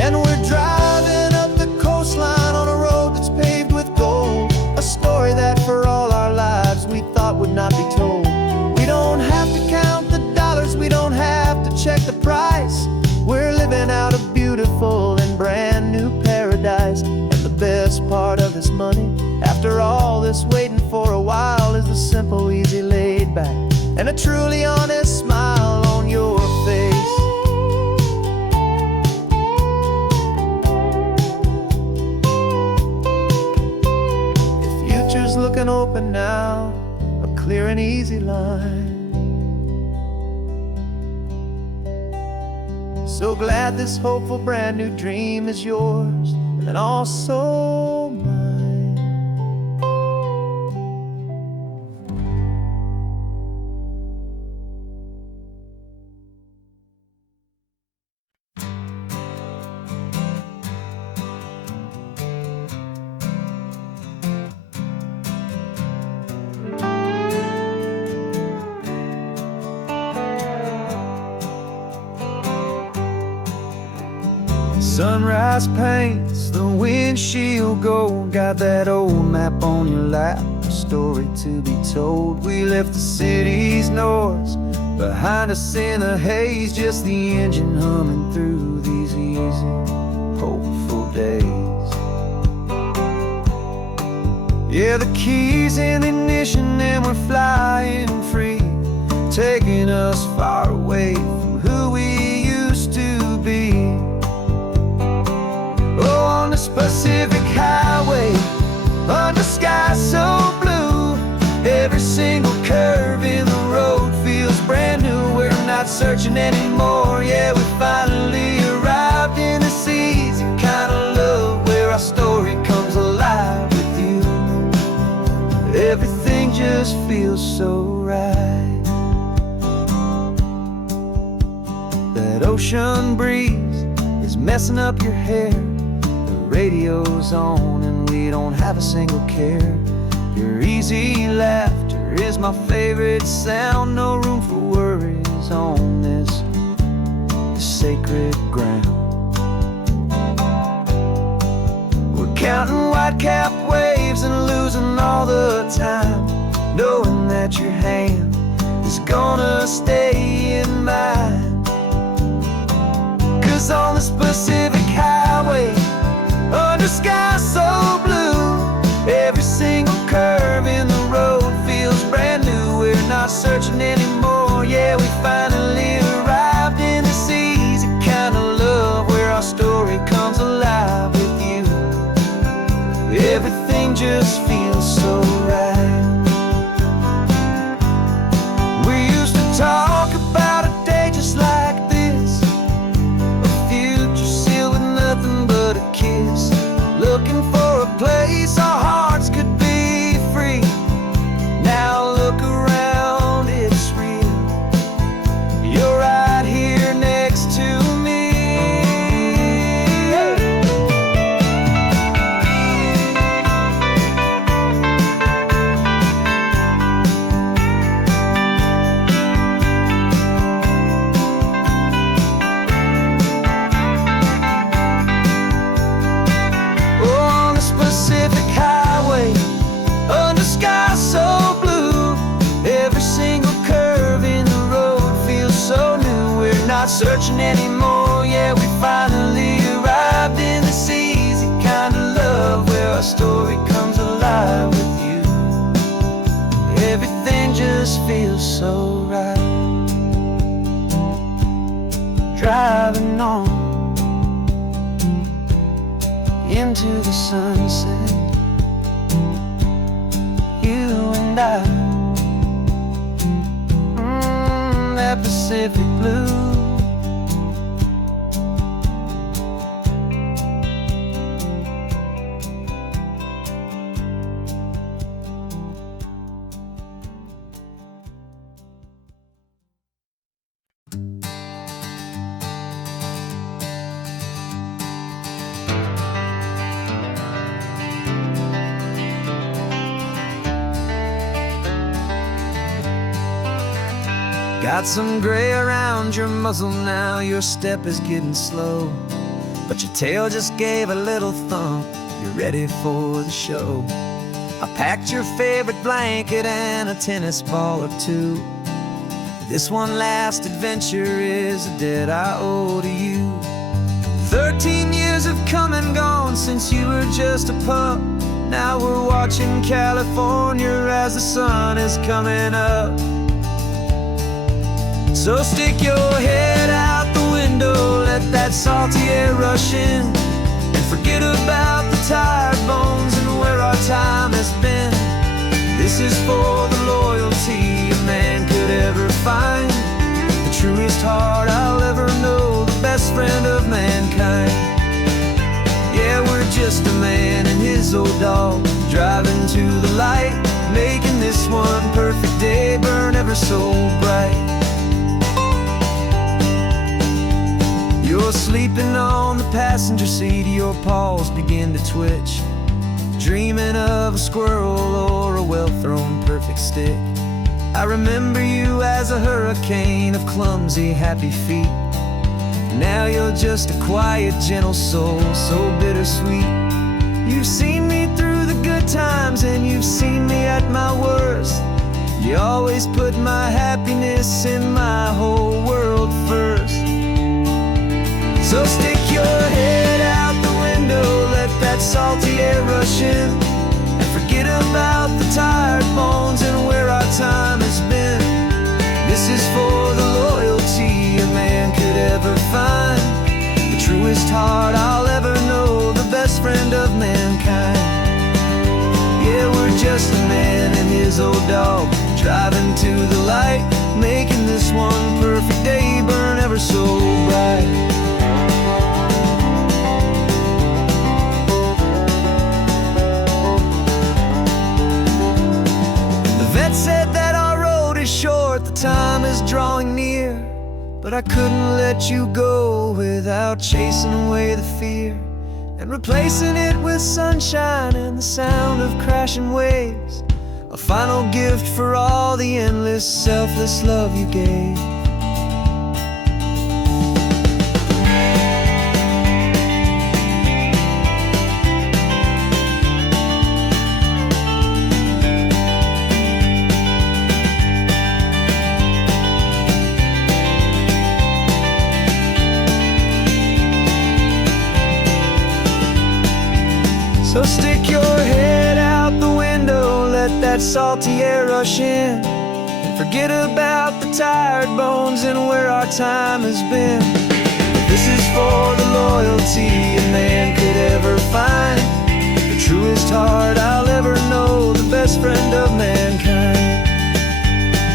And we're driving up the coastline on a road that's paved with gold, a story that for all our lives we thought would not be told. We don't have to count the dollars, we don't have to check the price, we're living out a beautiful and brand new paradise. And the best part of this money, after all this waiting for a while, is the simple, easy, laid back, and a truly honest smile on your face. Looking open now, a clear and easy line. So glad this hopeful brand new dream is yours and also mine. Sunrise paints the windshield gold, got that old map on your lap, a story to be told. We left the city's noise behind us in the haze, just the engine humming through these easy hopeful days. Yeah, the key's in the ignition and we're flying free, taking us far away from who we used to be. Oh, on this Pacific highway, under sky so blue, every single curve in the road feels brand new. We're not searching anymore, yeah, we finally arrived in this easy kind of love where our story comes alive with you. Everything just feels so right. That ocean breeze is messing up your hair, the radio's on and we don't have a single care. Your easy laughter is my favorite sound, no room for worries on this sacred ground. We're counting white-capped waves and losing all the time, knowing that your hand is gonna stay in mine. 'Cause on this Pacific highway, under sky so blue, every single curve in the road feels brand new. We're not searching anymore, yeah, we finally arrived in this easy kind of love where our story comes alive with you. Everything just feels so right. We used to talk about a day just like this, a future sealed with nothing but a kiss, looking for a place our hearts could be free. Now look around, it's real. You're right here next to me. Pacific highway, under sky so blue, every single curve in the road feels so new. We're not searching anymore, yeah, we finally arrived in this easy kind of love where our story comes alive with you. Everything just feels so right. Driving on into the sunset, you and I, that Pacific blue. Got some gray around your muzzle now, your step is getting slow, but your tail just gave a little thump, you're ready for the show. I packed your favorite blanket and a tennis ball or two. This one last adventure is a debt I owe to you. 13 years have come and gone since you were just a pup. Now we're watching California as the sun is coming up. So stick your head out the window, let that salty air rush in, and forget about the tired bones and where our time has been. This is for the loyalty a man could ever find, the truest heart I'll ever know, the best friend of mankind. Yeah, we're just a man and his old dog, driving to the light, making this one perfect day burn ever so bright. You're sleeping on the passenger seat, your paws begin to twitch, dreaming of a squirrel or a well-thrown perfect stick. I remember you as a hurricane of clumsy, happy feet. Now you're just a quiet, gentle soul, so bittersweet. You've seen me through the good times and you've seen me at my worst. You always put my happiness in my whole world first. So stick your head out salty air rush in, and forget about the tired bones and where our time has been. This is for the loyalty a man could ever find, the truest heart I'll ever know, the best friend of mankind. Yeah, we're just a man and his old dog, driving to the light, making this one perfect day burn ever so bright. Said that our road is short, the time is drawing near, but I couldn't let you go without chasing away the fear and replacing it with sunshine and the sound of crashing waves, a final gift for all the endless, selfless love you gave. So stick your head out the window, let that salty air rush in, and forget about the tired bones and where our time has been. This is for the loyalty a man could ever find, the truest heart I'll ever know, the best friend of mankind.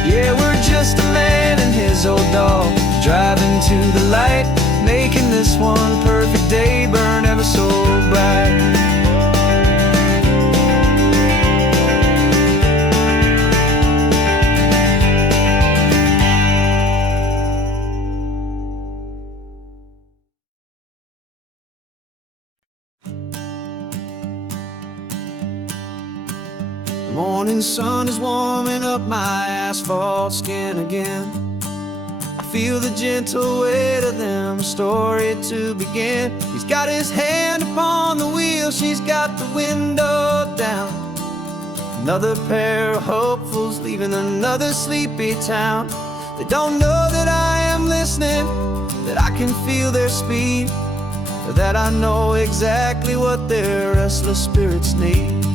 Yeah, we're just a man and his old dog, driving to the light, making this one perfect day burn ever so bright. The morning sun is warming up my asphalt skin again. I feel the gentle weight of them, a story to begin. He's got his hand upon the wheel, she's got the window down. Another pair of hopefuls leaving another sleepy town. They don't know that I am listening, that I can feel their speed, or that I know exactly what their restless spirits need.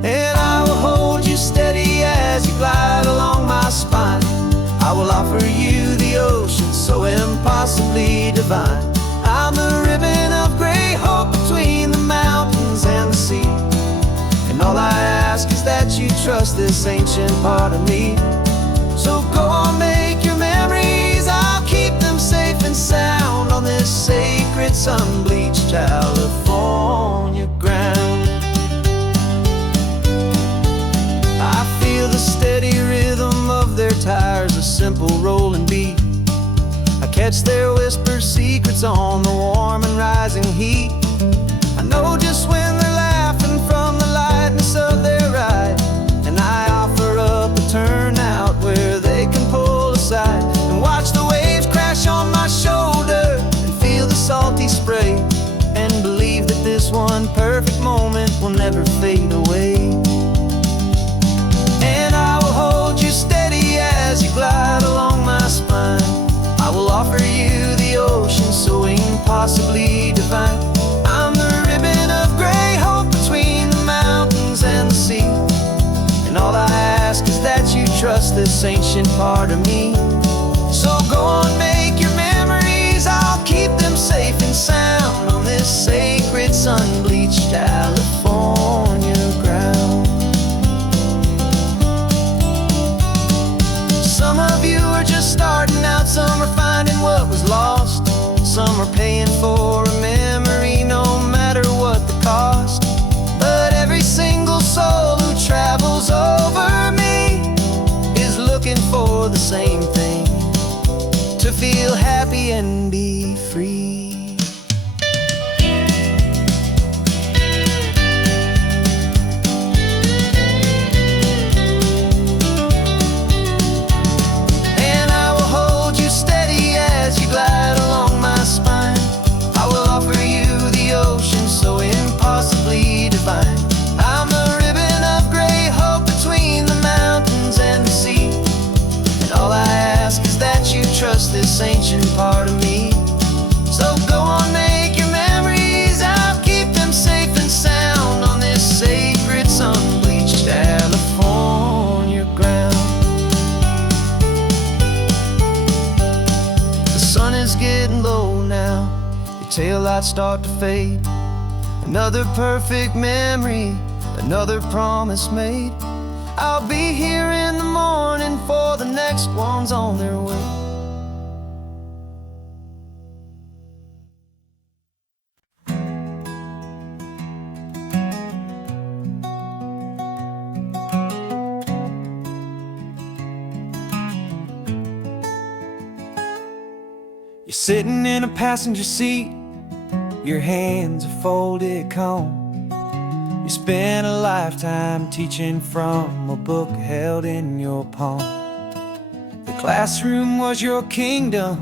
And I will hold you steady as you glide along my spine. I will offer you the ocean so impossibly divine. I'm the ribbon of gray hope between the mountains and the sea, and all I ask is that you trust this ancient part of me. So go on, make your memories, I'll keep them safe and sound on this sacred sun-bleached California ground. The steady rhythm of their tires, a simple rolling beat. I catch their whispered secrets on the warm and rising heat. I know just when they're laughing from the lightness of their ride, and I offer up a turnout where they can pull aside and watch the waves crash on my shoulder and feel the salty spray, and believe that this one perfect moment will never fade away. Hold you steady as you glide along my spine. I will offer you the ocean so impossibly divine. I'm the ribbon of gray hope between the mountains and the sea, and all I ask is that you trust this ancient part of me. So go on, make your memories, I'll keep them safe and sound on this sacred sun-bleached California ground. Some of you are just starting out, some are finding what was lost, some are paying for a memory no matter what the cost. But every single soul who travels over me is looking for the same thing, to feel happy and be free. I'm the ribbon of gray hope between the mountains and the sea, and all I ask is that you trust this ancient part of me. So lights start to fade. Another perfect memory, another promise made. I'll be here in the morning for the next ones on their way. You're sitting in a passenger seat, your hands are folded calm. You spent a lifetime teaching from a book held in your palm. The classroom was your kingdom,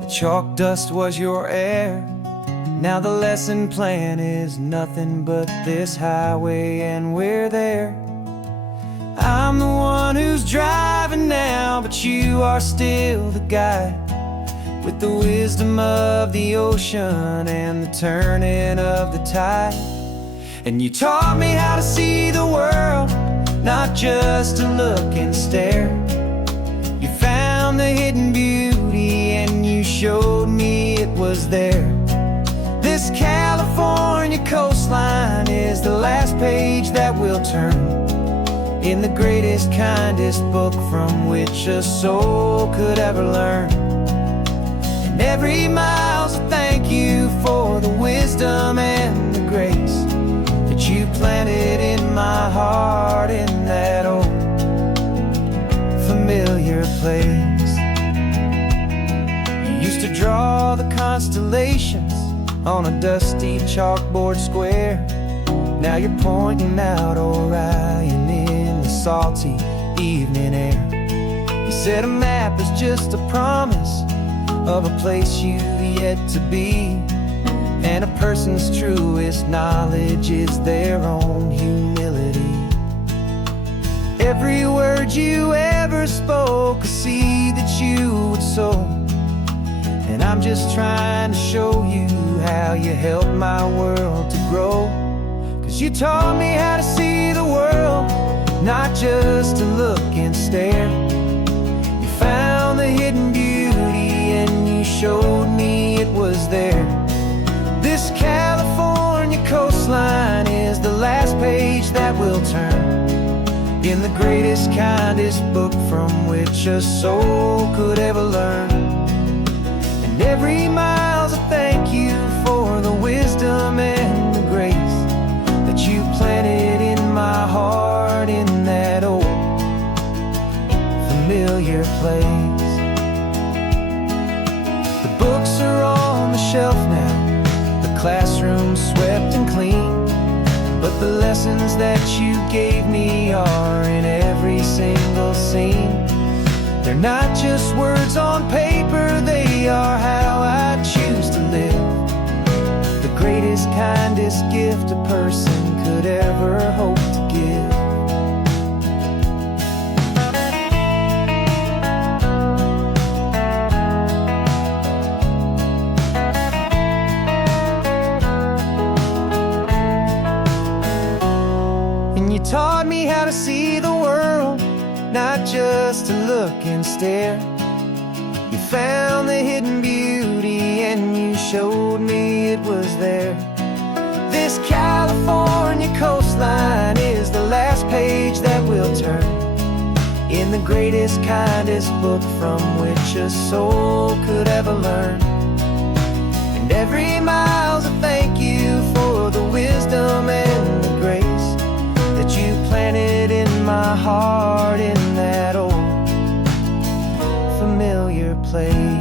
the chalk dust was your air. Now the lesson plan is nothing but this highway and we're there. I'm the one who's driving now, but you are still the guide, with the wisdom of the ocean and the turning of the tide. And you taught me how to see the world, not just to look and stare. You found the hidden beauty and you showed me it was there. This California coastline is the last page that we'll turn in the greatest, kindest book from which a soul could ever learn. And every mile's a thank you for the wisdom and the grace that you planted in my heart in that old familiar place. You used to draw the constellations on a dusty chalkboard square. Now you're pointing out Orion in the salty evening air. You said a map is just a promise of a place you've yet to be, and a person's truest knowledge is their own humility. Every word you ever spoke, a seed that you would sow, and I'm just trying to show you how you helped my world to grow. 'Cause you taught me how to see the world, not just to look and stare. You found the hidden beauty and you showed me it was there. This California coastline is the last page that we'll turn in the greatest, kindest book from which a soul could ever learn. And every mile's a thank you for the wisdom and the grace that you planted in my heart in that old familiar place. The books are on the shelf now, the classroom swept and clean, but the lessons that you gave me are in every single scene. They're not just words on paper, they are how I choose to live. The greatest, kindest gift a person could ever hope to give. And you taught me how to see the world, not just to look and stare. You found the hidden beauty and you showed me it was there. This California coastline is the last page that we'll turn in the greatest, kindest book from which a soul could ever learn. And every mile's a thank you for the wisdom and the grace that you planted in my heart in that old familiar place.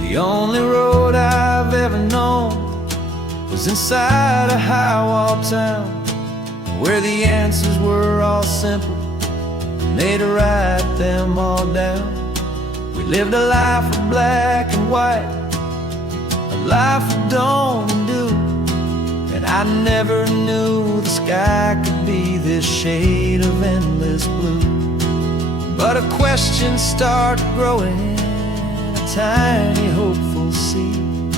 The only road I've ever known was inside a high-wall town, where the answers were all simple and they'd write them all down. We lived a life of black and white, a life of dawn and dew, and I never knew the sky could be this shade of endless blue. But a question started growing in a tiny hopeful seed,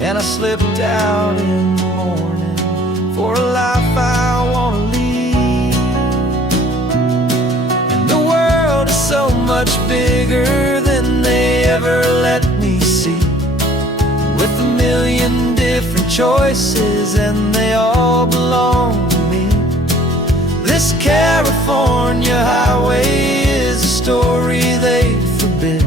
and I slipped out in the morning for a life I want to lead. And the world is so much bigger than they ever let me see, with a million different choices and they all belong to me. This California highway is a story they forbid,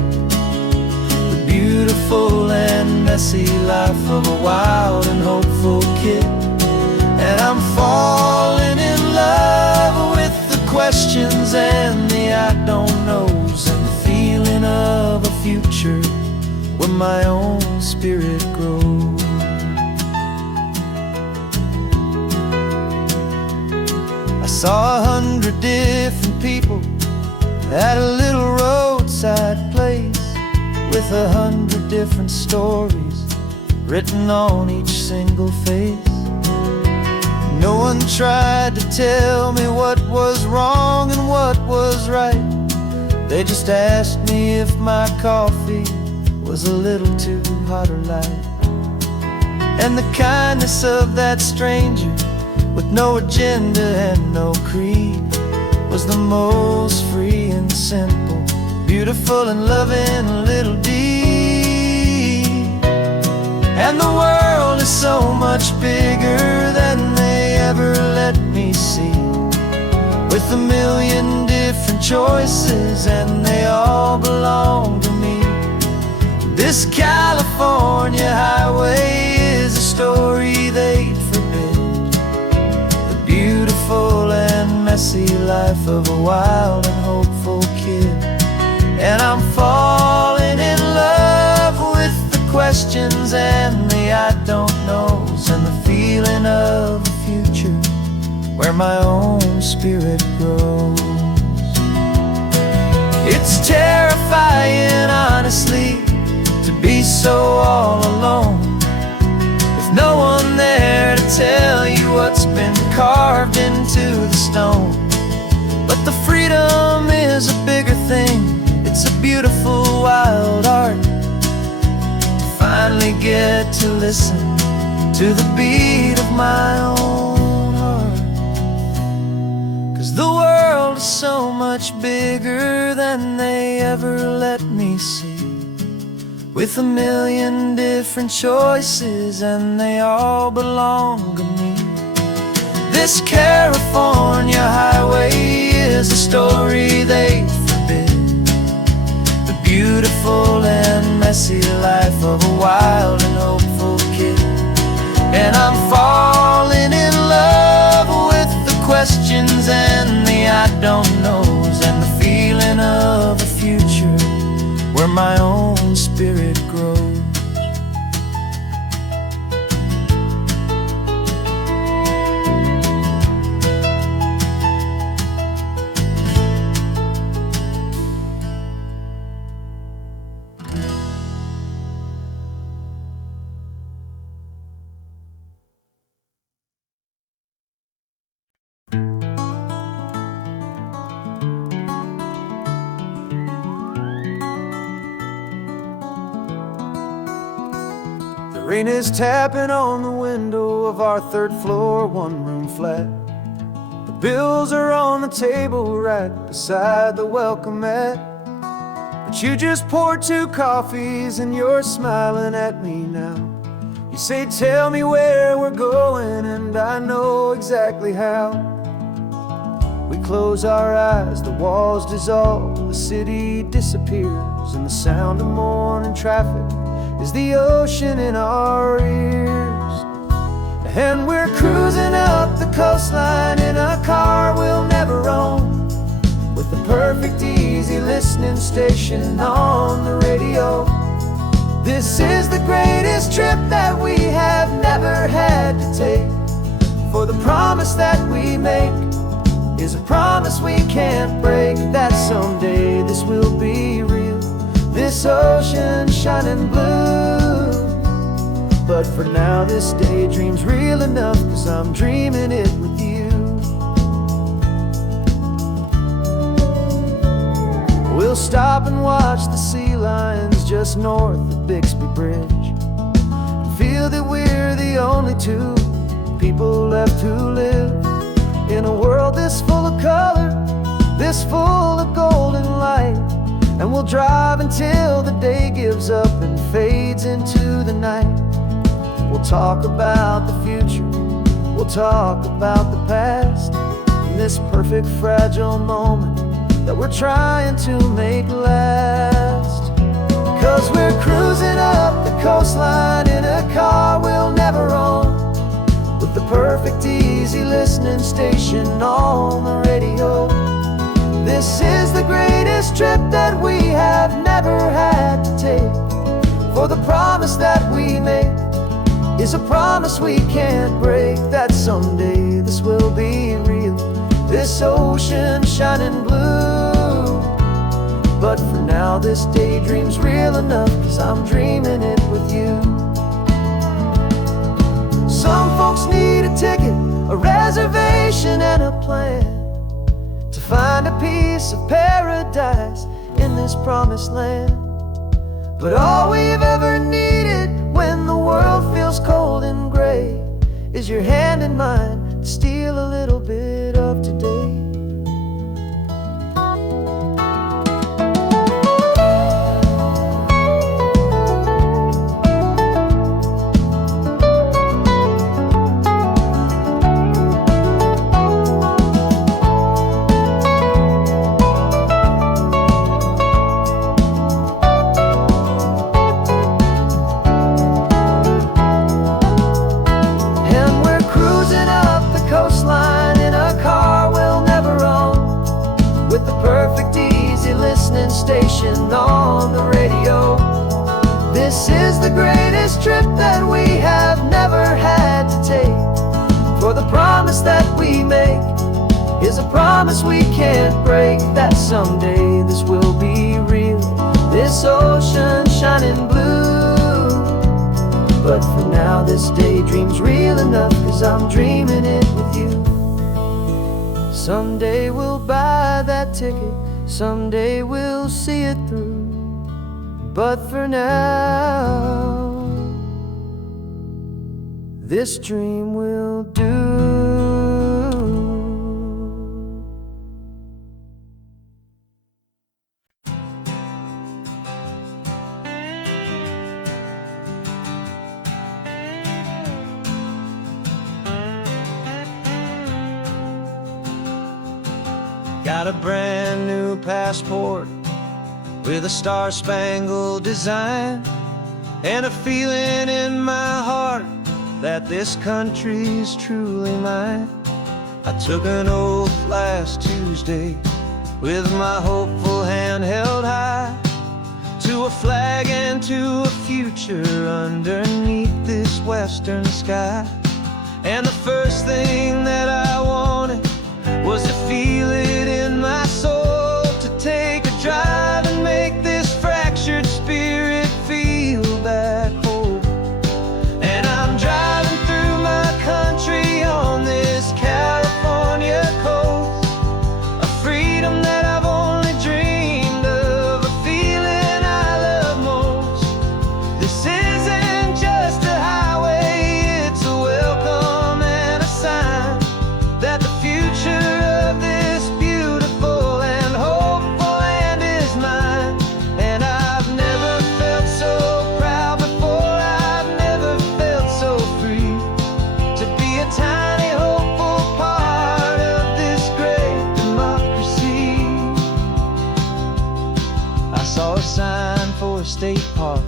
the beautiful and messy life of a wild and hopeful kid. And I'm falling in love with the questions and the I don't knows, and the feeling of a future where my own spirit grows. I saw 100 different people at a little roadside place, with 100 different stories written on each single face. No one tried to tell me what was wrong and what was right. They just asked me if my coffee was a little too hot or light. And the kindness of that stranger, with no agenda and no creed, was the most free and simple, beautiful and loving little deed. And the world is so much bigger than they ever let me see, with a million different choices and they all belong to me. This California highway is a story they'd forbid, the beautiful and messy life of a wild and hopeful kid. And I'm falling in love with the questions and the I don't knows, and the feeling of a future where my own spirit grows. It's terrifying, honestly, to be so all alone, with no one there to tell you what's been carved into the stone. But the freedom is a bigger thing, it's a beautiful wild art, to finally get to listen to the beat of my own heart. 'Cause the world is so much bigger than they ever let me see, with a million different choices and they all belong to me. This California highway is a story they forbid, the beautiful and messy life of a wild and hopeful kid. And I'm falling in love with the questions and the I don't knows, and the feeling of a future where my own spirit grows. Rain is tapping on the window of our third floor, one-room flat. The bills are on the table right beside the welcome mat. But you just poured 2 coffees and you're smiling at me now. You say, tell me where we're going, and I know exactly how. We close our eyes, the walls dissolve, the city disappears, and the sound of morning traffic is the ocean in our ears. And we're cruising up the coastline in a car we'll never own, with the perfect easy listening station on the radio. This is the greatest trip that we have never had to take, for the promise that we make is a promise we can't break, that someday this will be real, this ocean shining blue. But for now this daydream's real enough, 'cause I'm dreaming it with you. We'll stop and watch the sea lions just north of Bixby Bridge, and feel that we're the only two people left who live in a world this full of color, this full of golden light. And we'll drive until the day gives up and fades into the night. We'll talk about the future, we'll talk about the past, in this perfect fragile moment that we're trying to make last. 'Cause we're cruising up the coastline in a car we'll never own, with the perfect easy listening station on the radio. This is the greatest trip that we have never had to take, for the promise that we make is a promise we can't break, that someday this will be real, this ocean shining blue. But for now this daydream's real enough, 'cause I'm dreaming it with you. Some folks need a ticket, a reservation and a plan, to find a piece of paradise in this promised land. But all we've ever needed when the world feels cold and gray is your hand in mine to steal a little bit of today. Station on the radio. This is the greatest trip that we have never had to take, for the promise that we make is a promise we can't break, that someday this will be real, this ocean shining blue. But for now this daydream's real enough, 'cause I'm dreaming it with you. Someday we'll buy that ticket, someday we'll see it through, but for now this dream will do. Got a brand new passport with a star-spangled design, and a feeling in my heart that this country's truly mine. I took an oath last Tuesday with my hopeful hand held high, to a flag and to a future underneath this western sky. And the first thing that I wanted was to feel it in my soul, to take a drive and make this fractured spirit feel back home. And I'm driving through my country on this California coast, a freedom that I've only dreamed of, a feeling I love most. This isn't just a highway, it's a welcome and a sign that the future of this beautiful and hopeful land is mine. And I've never felt so proud before, I've never felt so free, to be a tiny hopeful part of this great democracy. I saw a sign for a state park,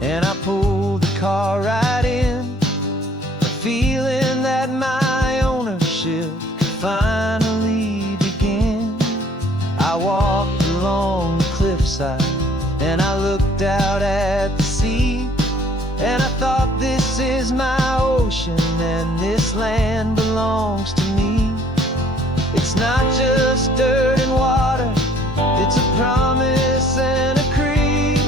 and I pulled the car right in, the feeling that my ownership could finally begin. I walked along the cliffside and I looked out at the sea, and I thought, this is my ocean and this land belongs to me. It's not just dirt and water, it's a promise and a creed,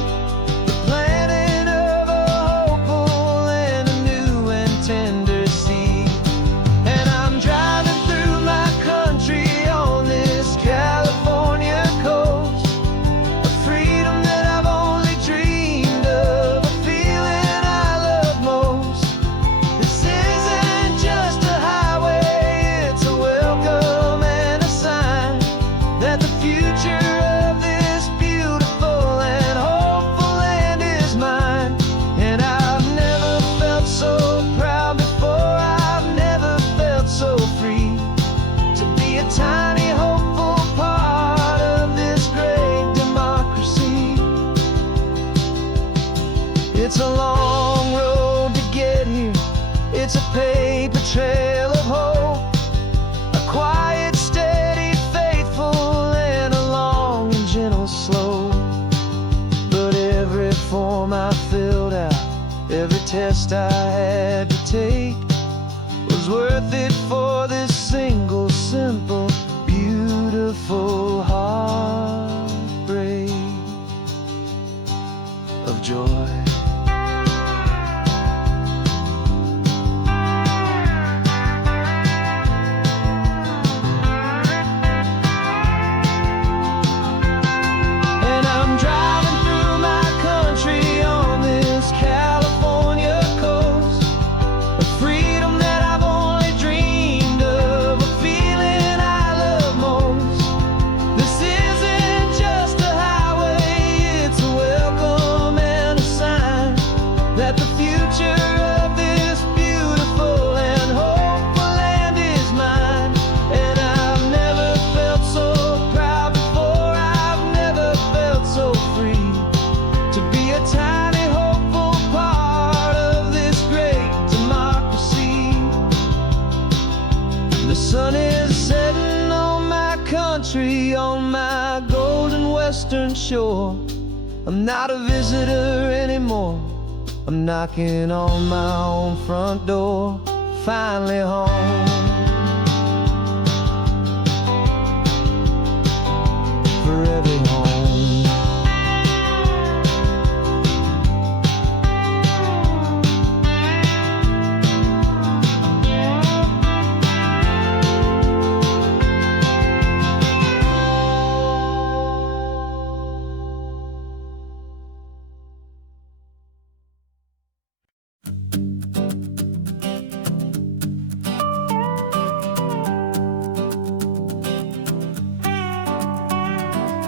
the planting of a hopeful and a new and tender seed. And I'm driving through my country on this California coast, a long road to get here. It's a paper trail of hope, a quiet, steady, faithful, and a long and gentle slope. But every form I filled out, every test I had to take, was worth it for this single, simple, beautiful heartbreak of joy. And I'm driving through my country on this California coast, a freedom that I've only dreamed of, a feeling I love most. This isn't just a highway, it's a welcome and a sign that the future of this beautiful and hopeful land is mine. And I've never felt so proud before, I've never felt so free to be a tiny, hopeful part of this great democracy. The sun is setting on my country, on my golden western shore. I'm not a visitor anymore, I'm knocking on my own front door, finally home. Forever home.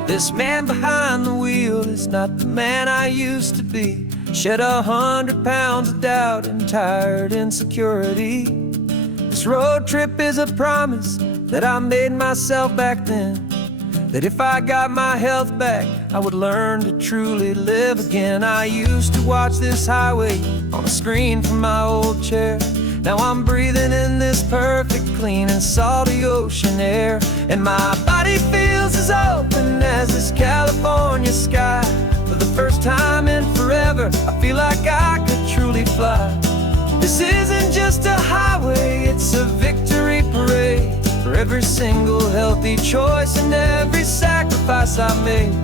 This man behind the wheel is not the man I used to be. Shed 100 pounds of doubt and tired insecurity. This road trip is a promise that I made myself back then, that if I got my health back, I would learn to truly live again. I used to watch this highway on a screen from my old chair. Now I'm breathing in this perfect, clean and salty ocean air. And my body feels as open as this California sky. For the first time in forever, I feel like I could truly fly. This isn't just a highway, it's a victory parade for every single healthy choice and every sacrifice I made.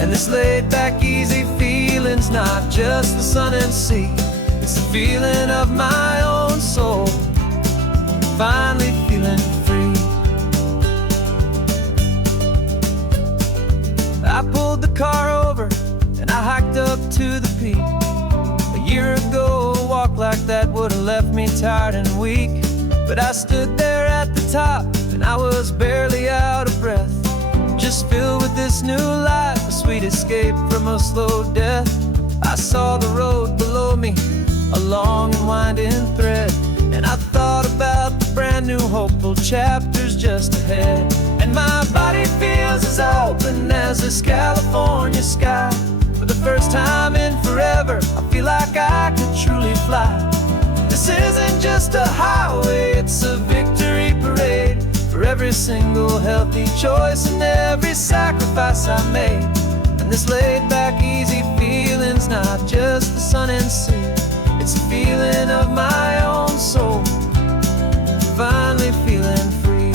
And this laid back, easy feeling's not just the sun and sea, it's the feeling of my own soul, finally feeling free. I pulled the car over and I hiked up to the peak. A year ago, a walk like that would have left me tired and weak. But I stood there at the top and I was barely out of breath, just filled with this new life, a sweet escape from a slow death. I saw the road below me, a long and winding thread, and I thought about the brand new hopeful chapters just ahead. And my body feels as open as this California sky. For the first time in forever, I feel like I could truly fly. This isn't just a highway, it's a victory parade for every single healthy choice and every sacrifice I made. And this laid back, easy feeling's not just the sun and sea, it's a feeling of my own soul, finally feeling free.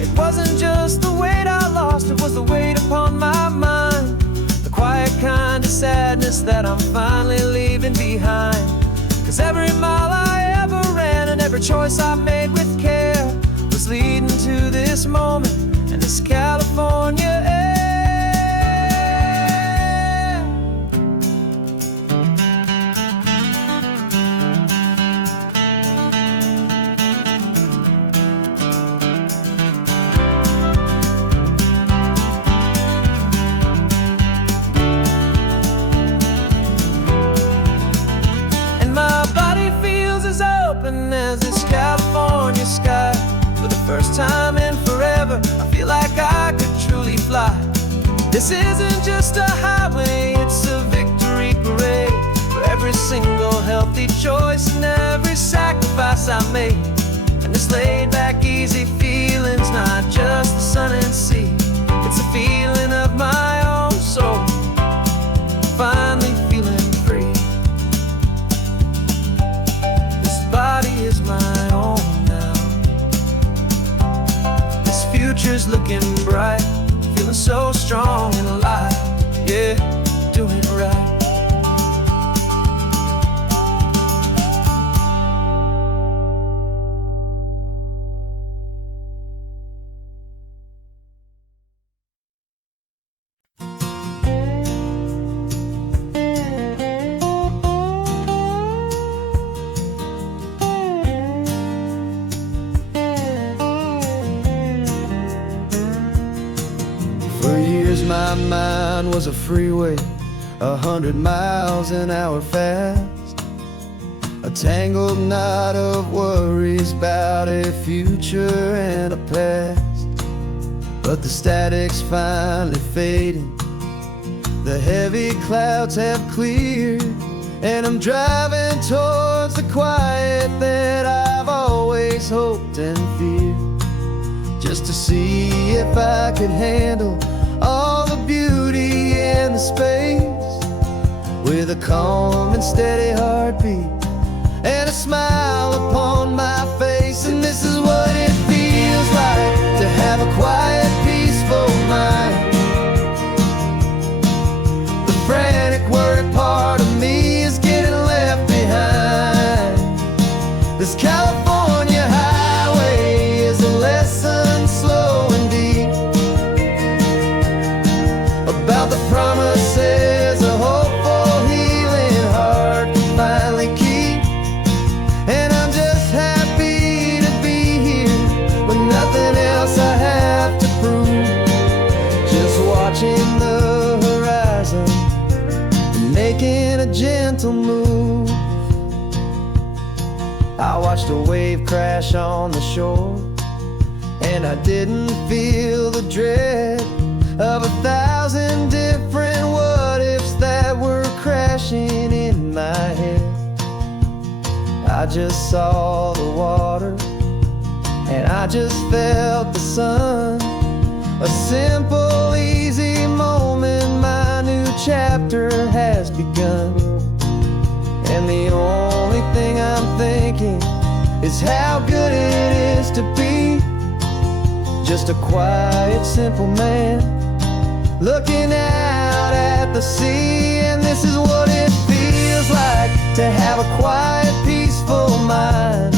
It wasn't just the weight I lost, it was the weight upon my mind, the quiet kind of sadness that I'm finally leaving behind. 'Cause every mile I ever ran and every choice I made with care was leading to this moment and this California air. As this California sky, for the first time in forever, I feel like I could truly fly. This isn't just a highway, it's a victory parade for every single healthy choice and every sacrifice I made. And this laid back, easy feeling's not just the sun and sea, it's a feeling of my own soul, finally feeling free. This body is my own now. This future's looking bright, feeling so strong and alive, yeah, doing it right. For years my mind was a freeway, 100 miles an hour fast, a tangled knot of worries about a future and a past. But the static's finally fading, the heavy clouds have cleared, and I'm driving towards the quiet that I've always hoped and feared, just to see if I could handle all the beauty and the space, with a calm and steady heartbeat and a smile upon my face. And this is what it feels like to have a quiet, peaceful mind. The frantic, worried part of me is getting left behind. This California highway is a lesson slow and deep about the promises a hopeful, healing heart can finally keep. And I'm just happy to be here with nothing else I have to prove, just watching the horizon and making a gentle move. I watched a wave crash on the shore, and I didn't feel the dread of 1,000 different what-ifs that were crashing in my head. I just saw the water, and I just felt the sun. A simple, easy moment, my new chapter has begun. And the only thing I'm thinking is how good it is to be just a quiet, simple man looking out at the sea. And this is what it feels like to have a quiet, peaceful mind.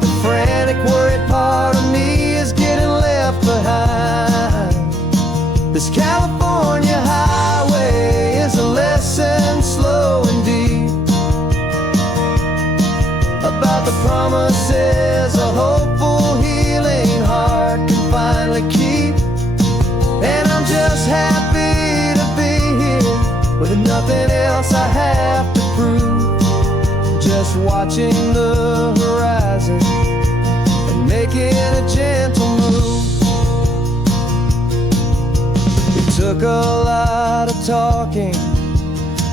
The frantic, worried part of me is getting left behind. This California highway is a lesson slow and deep about the promises a hopeful, healing heart can finally keep. And I'm just happy to be here with nothing else I have to prove, just watching the horizon and making a gentle move. It took a lot of talking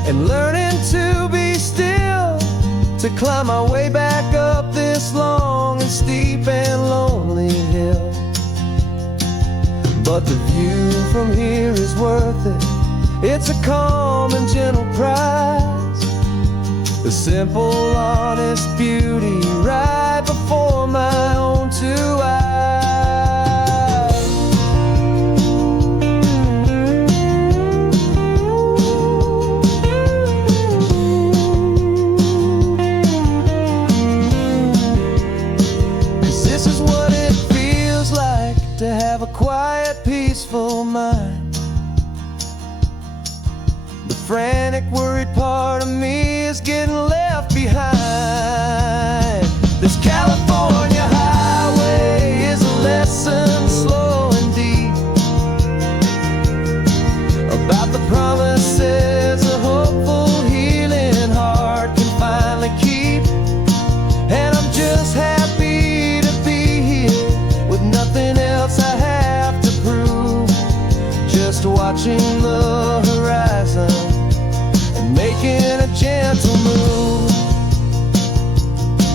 and learning to be still to climb my way back up this long and steep and lonely hill. But the view from here is worth it, it's a calm and gentle prize, the simple, honest beauty right before my own two eyes. This is what it feels like to have a quiet, peaceful mind. The frantic, worried part of me is getting left behind. This California highway is a lesson slow and deep about the promises a hopeful, healing heart can finally keep. And I'm just happy to be here with nothing else I have to prove, watching the horizon and making a gentle move.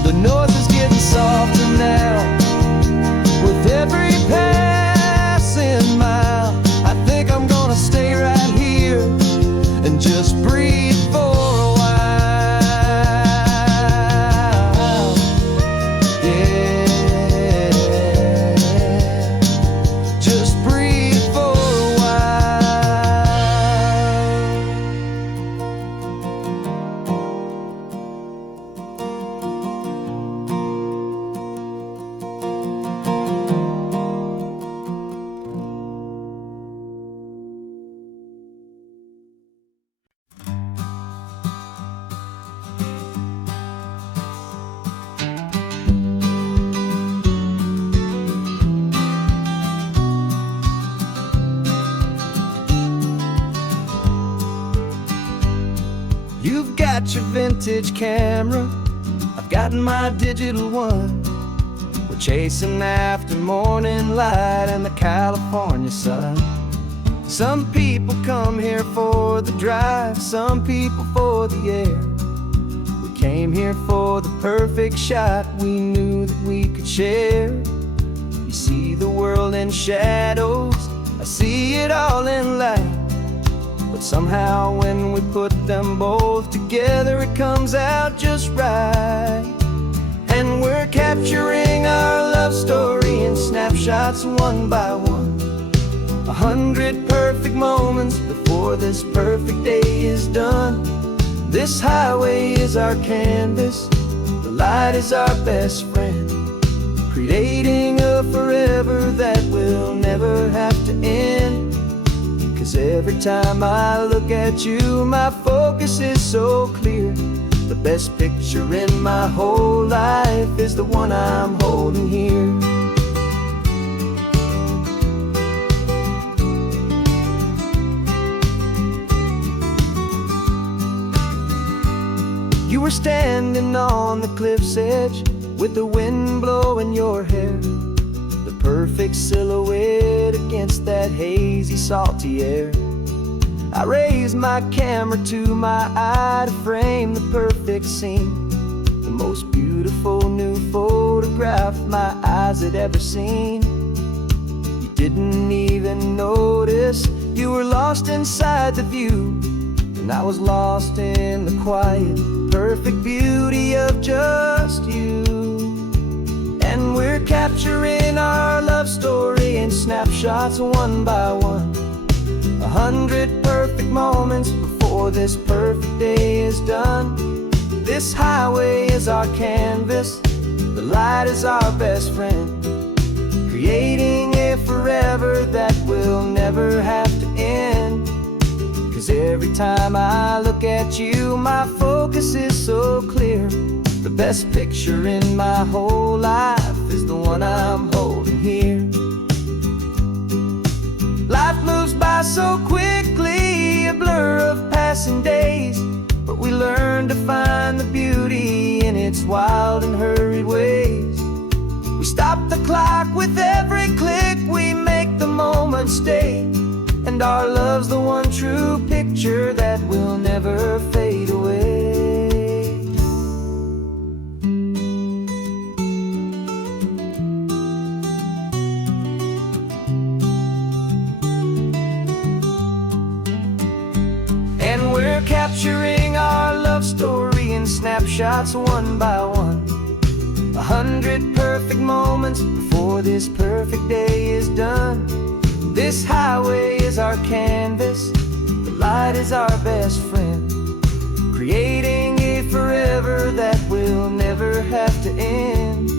The noise is getting softer now with every passing mile. I think I'm gonna stay right here and just breathe for a while. Yeah, just breathe for a while. You've got your vintage camera, I've got my digital one. We're chasing after morning light and the California sun. Some people come here for the drive, some people for the air. We came here for the perfect shot we knew that we could share. You see the world in shadows, I see it all in light. But somehow when we put them both together, it comes out just right. And we're capturing our love story in snapshots one by one. 100 perfect moments before this perfect day is done. This highway is our canvas, the light is our best friend, creating a forever that will never have to end. 'Cause every time I look at you, my focus is so clear. The best picture in my whole life is the one I'm holding here. You were standing on the cliff's edge with the wind blowing your hair, the perfect silhouette against that hazy, salty air. I raised my camera to my eye to frame the perfect scene, the most beautiful new photograph my eyes had ever seen. You didn't even notice you were lost inside the view, and I was lost in the quiet, perfect beauty of just you. And we're capturing our love story in snapshots one by one. 100 perfect moments before this perfect day is done. This highway is our canvas, the light is our best friend, creating a forever that will never have to end. 'Cause every time I look at you, my focus is so clear. The best picture in my whole life is the one I'm holding here. Life moves by so quickly, a blur of passing days, but we learn to find the beauty in its wild and hurried ways. We stop the clock with every click, we make the moment stay, and our love's the one true picture that will never fade away. And we're capturing our love story in snapshots one by one. 100 perfect moments before this perfect day is done. This highway is our canvas, the light is our best friend, creating a forever that will never have to end.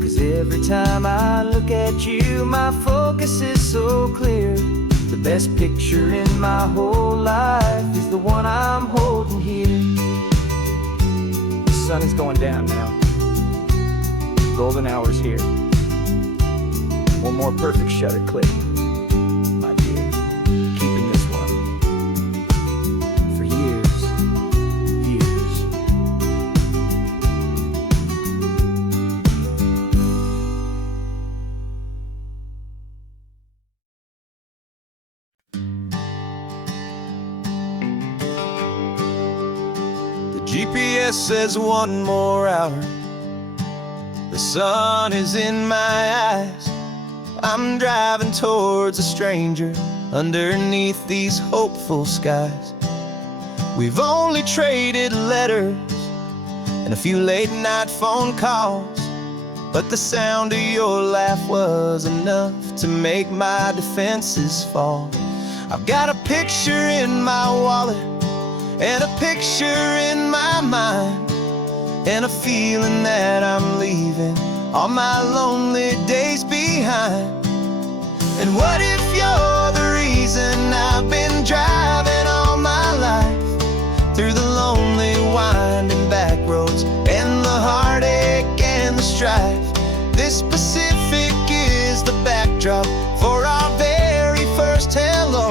'Cause every time I look at you, my focus is so clear. The best picture in my whole life is the one I'm holding here. The sun is going down now. Golden hour's here. One more perfect shutter click, my dear. Keeping this one for years, years. GPS says one more hour. The sun is in my eyes. I'm driving towards a stranger underneath these hopeful skies. We've only traded letters and a few late night phone calls, but the sound of your laugh was enough to make my defenses fall. I've got a picture in my wallet and a picture in my mind, and a feeling that I'm leaving all my lonely days behind. And what if you're the reason I've been driving all my life, through the lonely winding back roads and the heartache and the strife? This Pacific is the backdrop for our very first hello.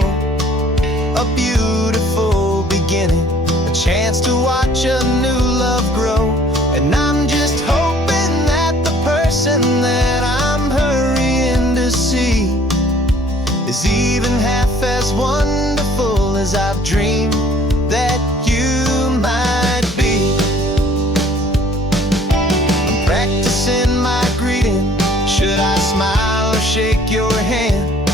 A beautiful beginning, a chance to watch a new love grow. And I'm just hoping that the person that I'm hurrying to see is even half as wonderful as I've dreamed that you might be. I'm practicing my greeting. Should I smile or shake your hand?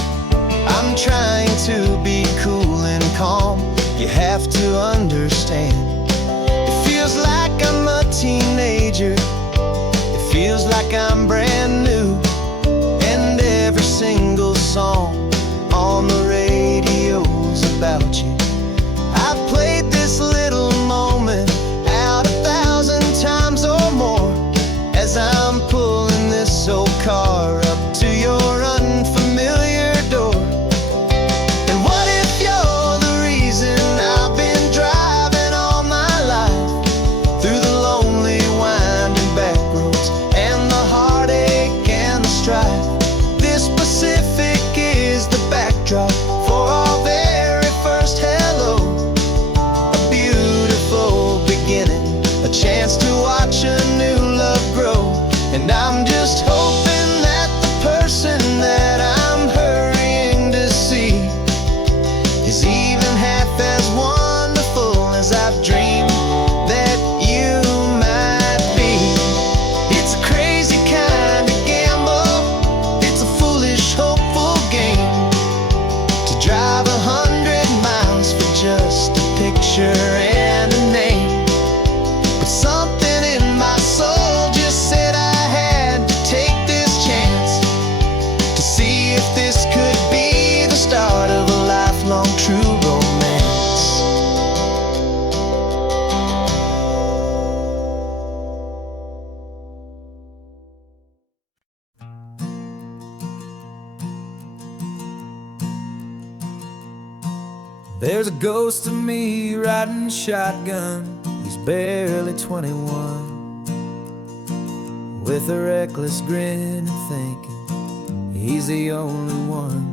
I'm trying to be cool and calm. You have to understand. It feels like I'm a teenager. It feels like I'm brand new. And every single song on the radio's about you. I've played this little moment out 1,000 times or more, as I'm pulling this old car up to your unfamiliar door. And what if you're the reason I've been driving all my life, through the lonely winding back roads and the heartache and the strife? This Pacific is the backdrop for our very first hello. A beautiful beginning, a chance to watch a new love grow. And I'm just hoping that the person that I'm hurrying to see is even half as wonderful as I've dreamed that you might be. It's a crazy kind of gamble. It's a foolish, hopeful game to drive 100 miles for just a picture and a name. But something in my soul just said I had to take this chance to see if this could be the start of a lifelong true romance. There's a ghost of me riding shotgun. He's barely 21, with a reckless grin and thinking he's the only one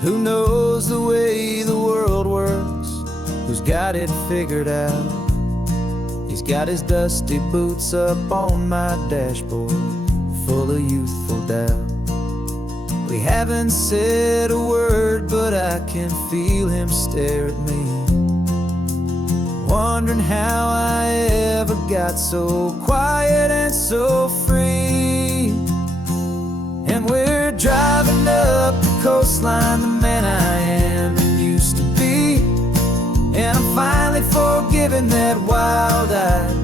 who knows the way the world works, who's got it figured out. He's got his dusty boots up on my dashboard, full of youthful doubt. We haven't said a word, but I can feel him stare at me, wondering how I ever got so quiet and so free. And we're driving up the coastline, the man I am and used to be. And I'm finally forgiving that wild-eyed,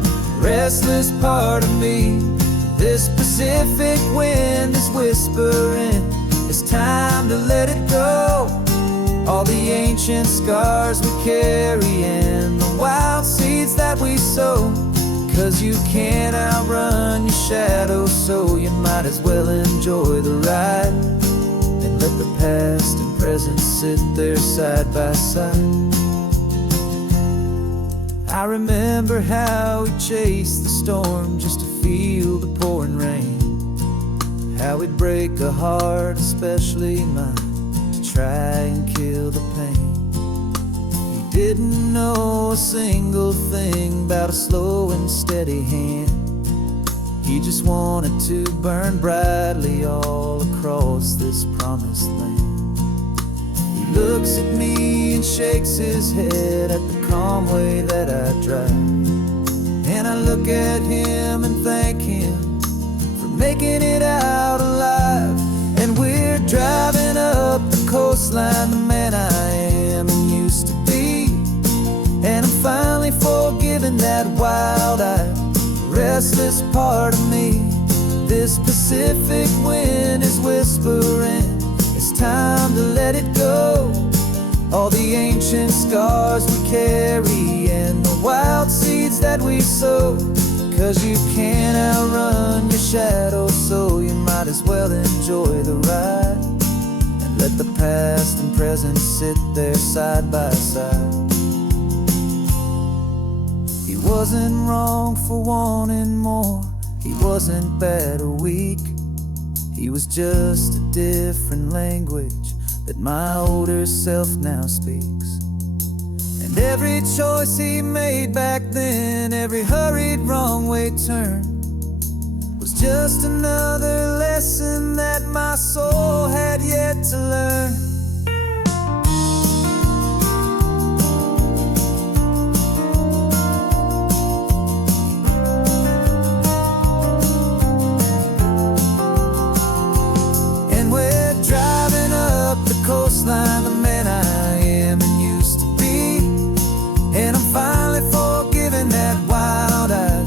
restless part of me. This Pacific wind is whispering, it's time to let it go. All the ancient scars we carry and the wild seeds that we sow. 'Cause you can't outrun your shadow, so you might as well enjoy the ride and let the past and present sit there side by side. I remember how we chased the storm just to feel the pouring rain, how we'd break a heart, especially mine, to try and kill the pain. We didn't know a single thing about a slow and steady hand. He just wanted to burn brightly all across this promised land. He looks at me and shakes his head at the calm way that I drive. look at him and thank him for making it out alive. And we're driving up the coastline, the man I am and used to be. And I'm finally forgiving that wild-eyed, restless part of me. This Pacific wind is whispering, it's time to let it go. All the ancient scars we carry and the wild seeds that we sow. 'Cause you can't outrun your shadow, so you might as well enjoy the ride. And let the past and present sit there side by side. He wasn't wrong for wanting more, he wasn't bad or weak. He was just a different language that my older self now speaks. And every choice he made back then, every hurried wrong way turn, was just another lesson that my soul had yet to learn. Coastline, the man I am and used to be. And I'm finally forgiving that wild-eyed,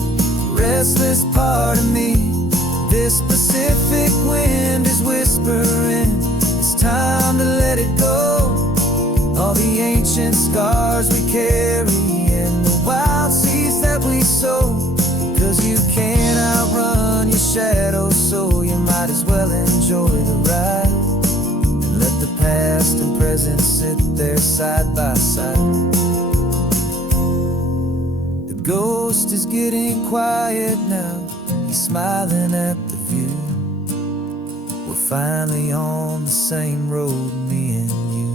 restless part of me. This Pacific wind is whispering, it's time to let it go. All the ancient scars we carry and the wild seeds that we sow. 'Cause you can't outrun your shadow, so you might as well enjoy the ride. Let the past and present sit there side by side. The ghost is getting quiet now, he's smiling at the view. We're finally on the same road, me and you.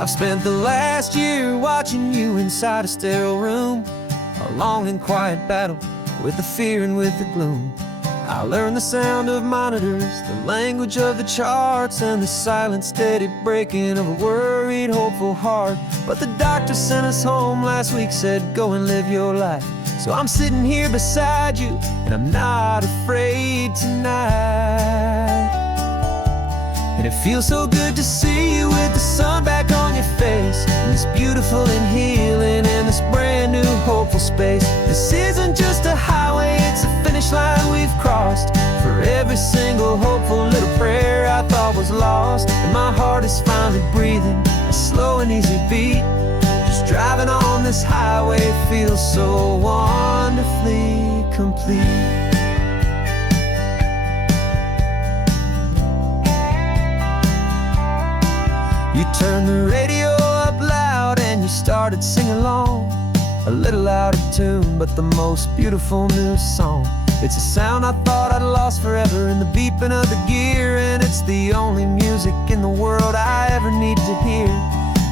I've spent the last year watching you inside a sterile room, a long and quiet battle with the fear and with the gloom. I learned the sound of monitors, the language of the charts, and the silent, steady breaking of a worried, hopeful heart. But the doctor sent us home last week, said go and live your life. So I'm sitting here beside you, and I'm not afraid tonight. And it feels so good to see you with the sun back on your face, and this beautiful and healing in this brand new hopeful space. This isn't just a highway, it's a finish line we've crossed. For every single hopeful little prayer I thought was lost, and my heart is finally breathing a slow and easy beat. Just driving on this highway feels so wonderfully complete. You turned the radio up loud and you started singing along, a little out of tune, but the most beautiful new song. It's a sound I thought I'd lost forever in the beeping of the gear, and it's the only music in the world I ever need to hear.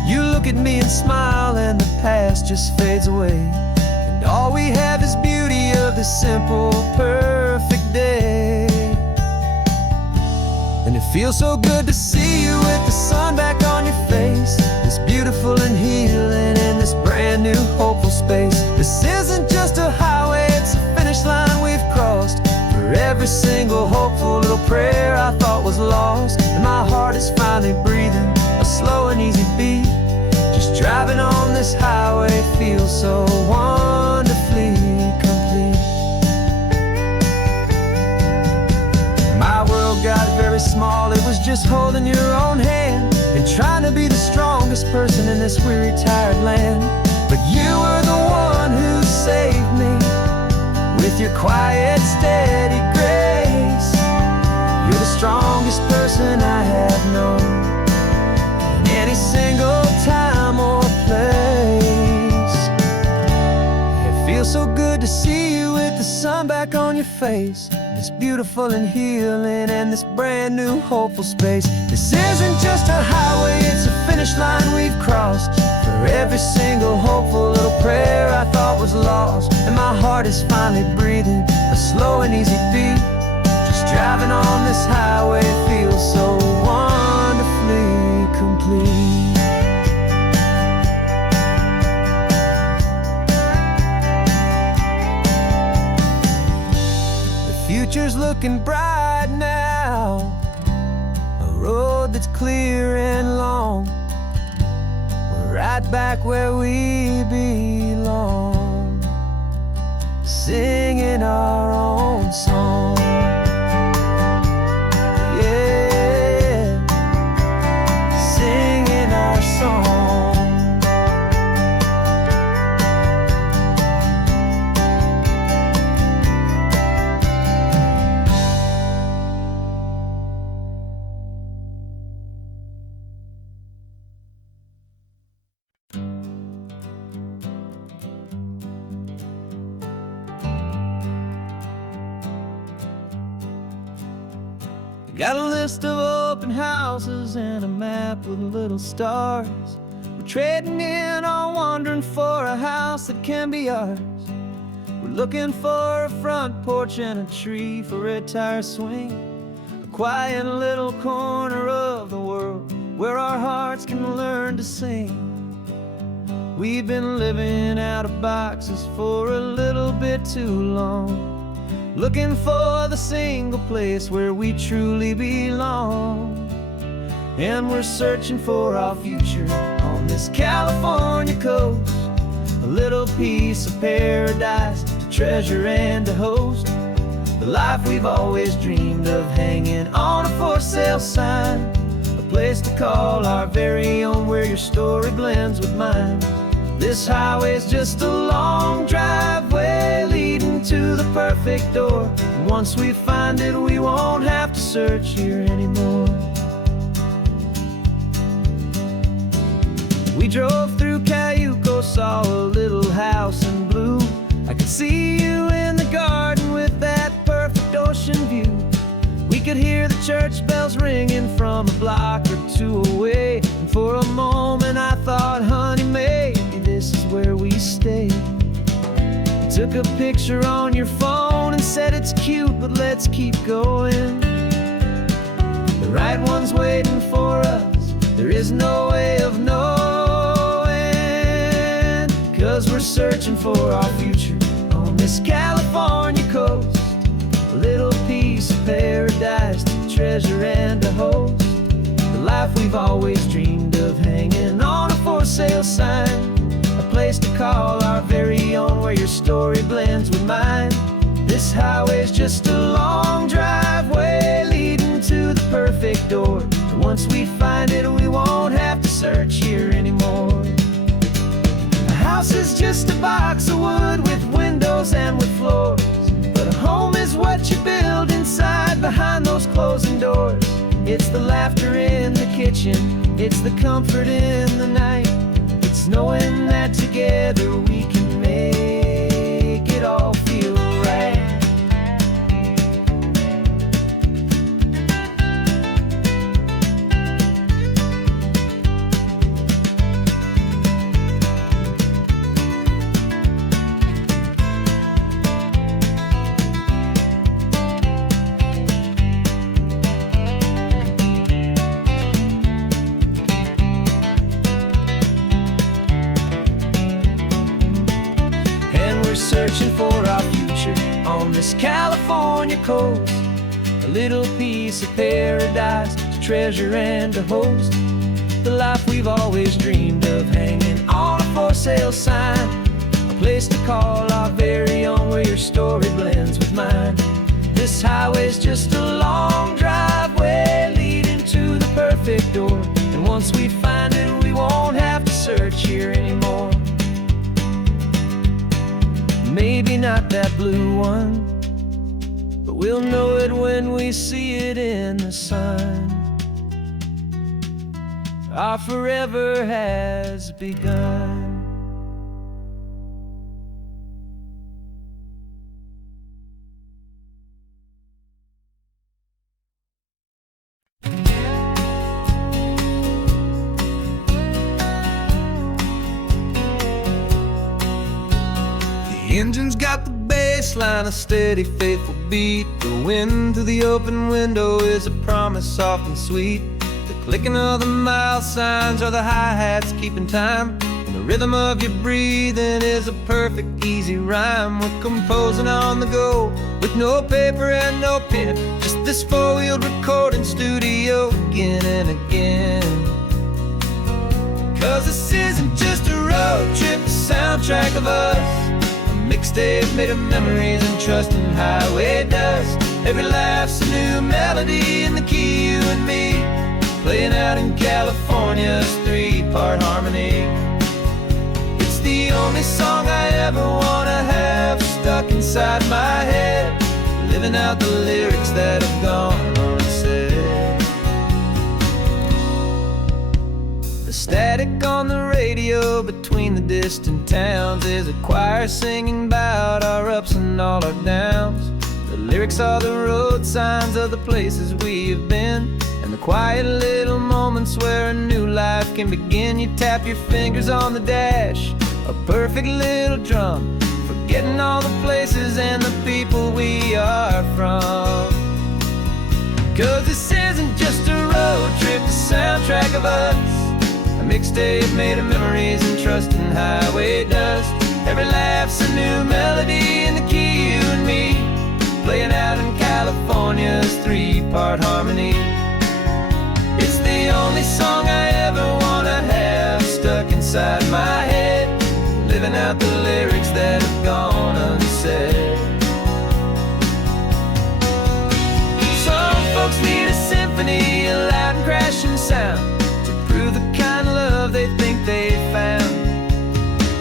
You look at me and smile and the past just fades away, and all we have is beauty of this simple, perfect day. And it feels so good to see you with the sun back on your face, this beautiful and healing in this brand new hopeful space. This isn't just a highway, it's a finish line we've crossed. For every single hopeful little prayer I thought was lost, and my heart is finally breathing a slow and easy beat. Just driving on this highway feels so wonderfully complete. My world got very small, it was just holding your own hand and trying to be the strongest person in this weary, tired land. But you were the one who saved me with your quiet, steady grace. You're the strongest person I have known in any single time or place. It feels so good to see you with the sun back on your face, this It's beautiful and healing, and this brand new hopeful space. This isn't just a highway, it's a finish line we've crossed. For every single hopeful little prayer I thought was lost, and my heart is finally breathing a slow and easy beat. Just driving on this highway feels so wonderfully complete. Future's looking bright now, a road that's clear and long. We're right back where we belong, singing our own song. Yeah, singing our song. Got a list of open houses and a map with little stars. We're trading in our wandering for a house that can be ours. We're looking for a front porch and a tree for a tire swing, a quiet little corner of the world where our hearts can learn to sing. We've been living out of boxes for a little bit too long, looking for the single place where we truly belong. And we're searching for our future on this California coast, a little piece of paradise to treasure and to host, the life we've always dreamed of, hanging on a for sale sign, a place to call our very own where your story blends with mine. This highway's just a long driveway leading to the perfect door, and once we find it, we won't have to search here anymore. We drove through Cayuco, saw a little house in blue. I could see you in the garden with that perfect ocean view. We could hear the church bells ringing from a block or two away, and for a moment I thought, honey, maybe this is where we stay. You took a picture on your phone and said it's cute, but let's keep going. The right one's waiting for us, there is no way of knowing, 'cause we're searching for our future on this California coast, a little piece of paradise to treasure and to host, the life we've always dreamed of, hanging on a for sale sign, a place to call our very own where your story blends with mine. This highway's just a long driveway leading to the perfect door, and once we find it, we won't have to search here anymore. A house is just a box of wood with windows and with floors, but a home is what you build inside behind those closing doors. It's the laughter in the kitchen, it's the comfort in the night, it's knowing that together we can make it all feel right. Searching for our future on this California coast, a little piece of paradise to treasure and to host, the life we've always dreamed of, hanging on a for sale sign, a place to call our very own where your story blends with mine. This highway's just a long driveway leading to the perfect door, and once we find it, we won't have to search here anymore. Maybe not that blue one, but we'll know it when we see it in the sun. Our forever has begun. engine's got the bass line, a steady, faithful beat. The wind through the open window is a promise soft and sweet. The clicking of the mile signs are the hi-hats keeping time. And the rhythm of your breathing is a perfect, easy rhyme. We're composing on the go with no paper and no pen, just this four-wheeled recording studio again and again. 'Cause this isn't just a road trip, the soundtrack of us, a mixtape made of memories and trust in highway dust. Every laugh's a new melody in the key, you and me, playing out in California's three-part harmony. It's the only song I ever wanna have stuck inside my head, living out the lyrics that have gone unsaid. The static on the radio between the distant towns is a choir singing about our ups and all our downs. The lyrics are the road signs of the places we have been, and the quiet little moments where a new life can begin. You tap your fingers on the dash, a perfect little drum, forgetting all the places and the people we are from. 'Cause this isn't just a road trip, the soundtrack of us, a mixtape made of memories and trust in highway dust. Every laugh's a new melody in the key, you and me, playing out in California's three-part harmony. It's the only song I ever wanna have stuck inside my head, living out the lyrics that have gone unsaid. Some folks need a symphony, a loud and crashing sound, to prove the kind of love they think they found.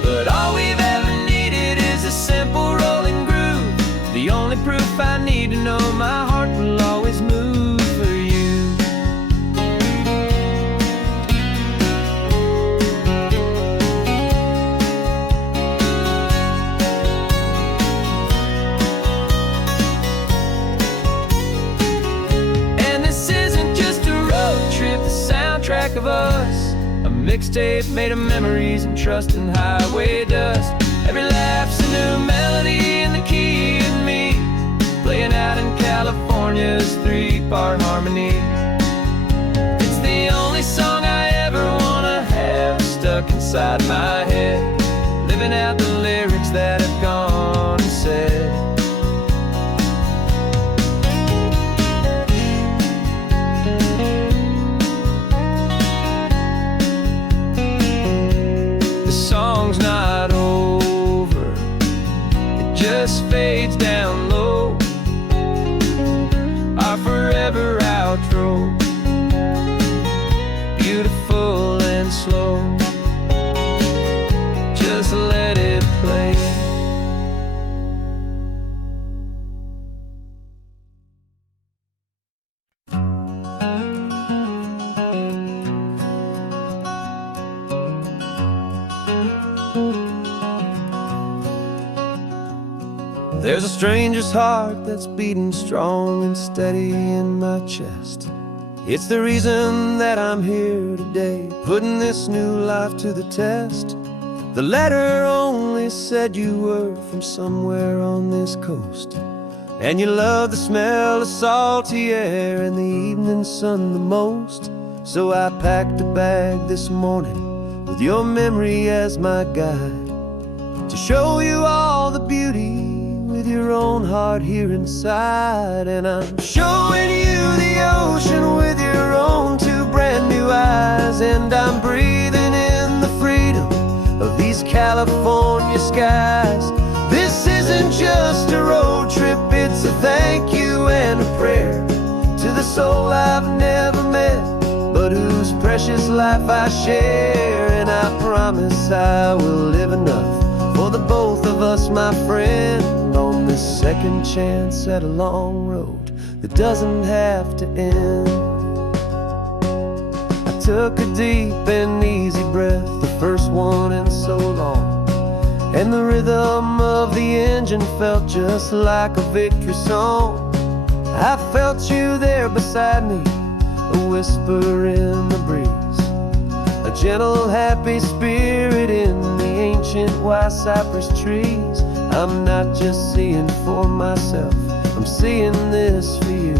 But all we've ever needed is a simple rolling groove, the only proof I need to know my heart will always move for you. And this isn't just a road trip, the soundtrack of us, a mixtape made of memories and trust in highway dust. Every laugh's a new melody in the key, and me, playing out in California's three-part harmony. It's the only song I ever wanna have stuck inside my head, living out the lyrics that have gone unsaid. The song's not over, it just fades down low, our forever outro, beautiful and slow. Just let it play. There's a stranger's heart that's beating strong and steady in my chest. It's the reason that I'm here today, putting this new life to the test. The letter only said you were from somewhere on this coast, and you love the smell of salty air and the evening sun the most. So I packed a bag this morning with your memory as my guide, to show you all the beauty with your own heart here inside. And I'm showing you the ocean with your own two brand new eyes, and I'm breathing in the freedom of these California skies. This isn't just a road trip, it's a thank you and a prayer to the soul I've never met, but whose precious life I share. And I promise I will live enough for the both of us, my friend, on this second chance at a long road that doesn't have to end. I took a deep and easy breath, the first one in so long, and the rhythm of the engine felt just like a victory song. I felt you there beside me, a whisper in the breeze, a gentle, happy spirit in the ancient white cypress trees. I'm not just seeing for myself, I'm seeing this for you.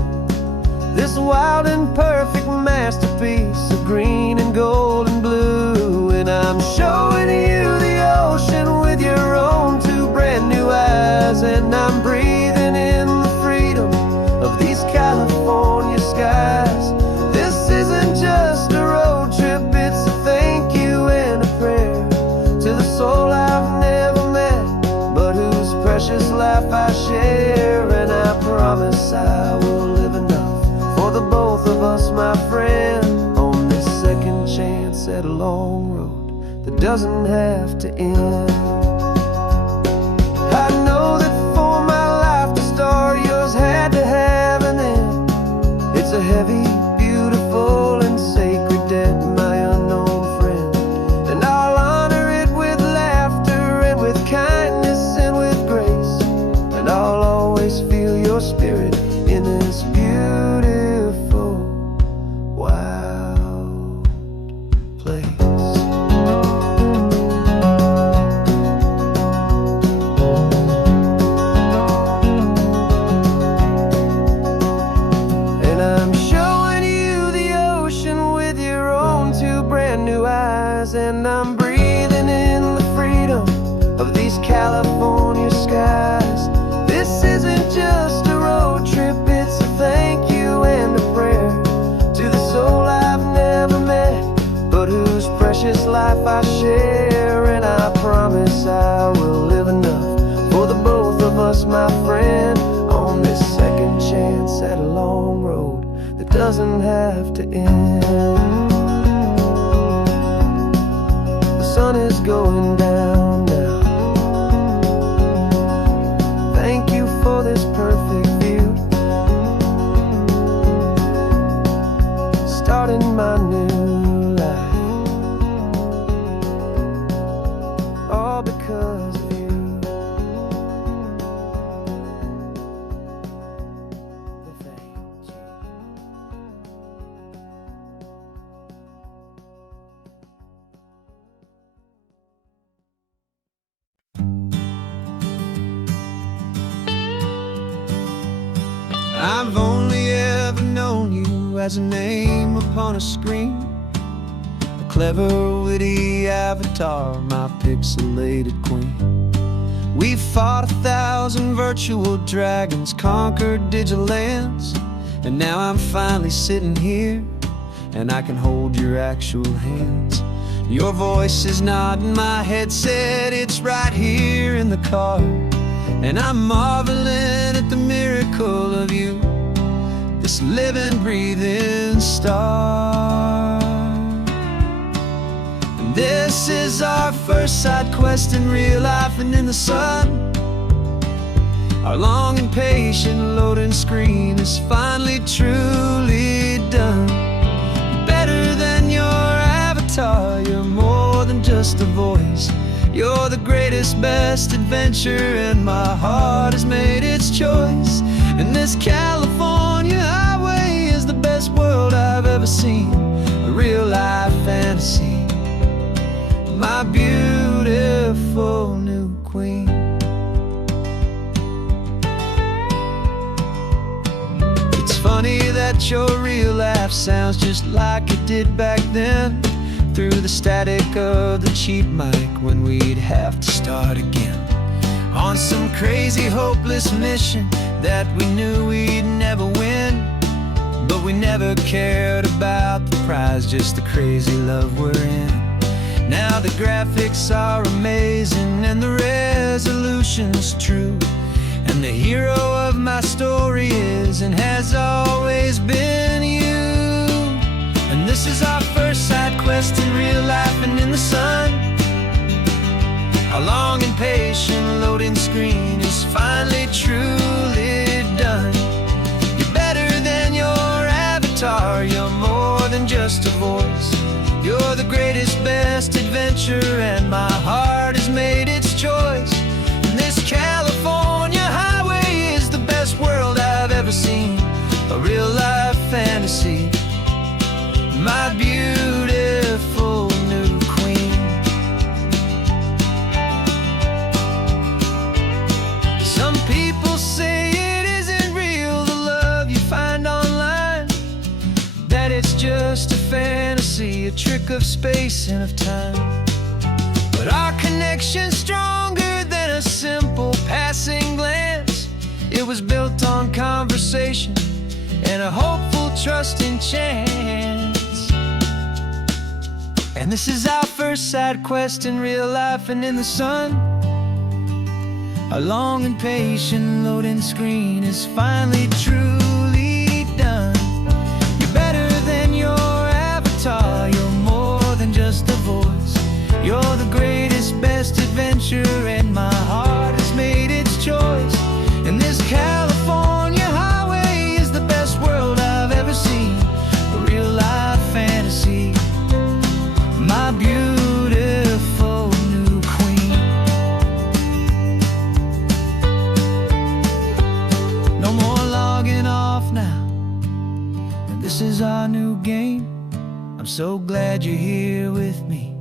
This wild and perfect masterpiece of green and gold and blue. And I'm showing you the ocean with your own two brand new eyes. And I'm breathing in the freedom of these California skies. This isn't just a road trip, it's a thank you and a prayer to the soul I've never met, but whose precious life I share. And I promise I will live enough for the both of us, my friend, on this second chance at a long road that doesn't have to end. I know that for my life to start, yours had to have an end. It's a heavy, beautiful, and sacred debt, my unknown friend. And I'll honor it with laughter and with kindness and with grace. And I'll always feel your spirit in this beautiful, wild place. And I'm showing you the ocean with your own two brand new eyes. And I'm breathing in the freedom of these California skies. This isn't just a road trip, it's a thank you and a prayer to the soul I've never met, but whose precious life I share. And I promise I will live enough for the both of us, my friend, on this second chance at a long road that doesn't have to end. The sun is going down now. Thank you for this perfect view, starting my new life, all because of you. Thank you. I've only ever known you as a name upon a screen, a clever, witty avatar, my pixelated queen. We've fought 1,000 virtual dragons, conquered digital lands, and now I'm finally sitting here, and I can hold your actual hands. Your voice is not in my headset, it's right here in the car. And I'm marveling at the miracle of you, this living, breathing star. And this is our first side quest in real life and in the sun. Our long and patient loading screen is finally truly done. Better than your avatar, you're more than just a voice. You're the greatest, best adventure, and my heart has made its choice. And this California highway is the best world I've ever seen, a real life fantasy, my beautiful new queen. It's funny that your real life sounds just like it did back then, through the static of the cheap mic when we'd have to start again, on some crazy, hopeless mission that we knew we'd never win. But we never cared about the prize, just the crazy love we're in. Now the graphics are amazing and the resolution's true, and the hero of my story is and has always been you. And this is our first side quest in real life and in the sun. Our long and patient loading screen is finally truly done. You're better than your avatar, you're more than just a voice. You're the greatest, best adventure, and my heart has made its choice. And this California highway is the best world I've ever seen, a real life fantasy, my beautiful new queen. just a fantasy, a trick of space and of time. But our connection's stronger than a simple passing glance. It was built on conversation and a hopeful, trusting chance. And this is our first side quest in real life and in the sun. Our long and patient loading screen is finally truly done. You're better than your avatar, you're more than just a voice. You're the greatest, best adventure, and my heart has made its choice. And this California highway is the best world I've ever seen. A real life fantasy, my beautiful new queen. No more logging off now, and this is our new game. I'm so glad you're here with me,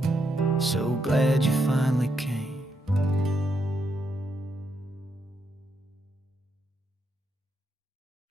so glad you finally came.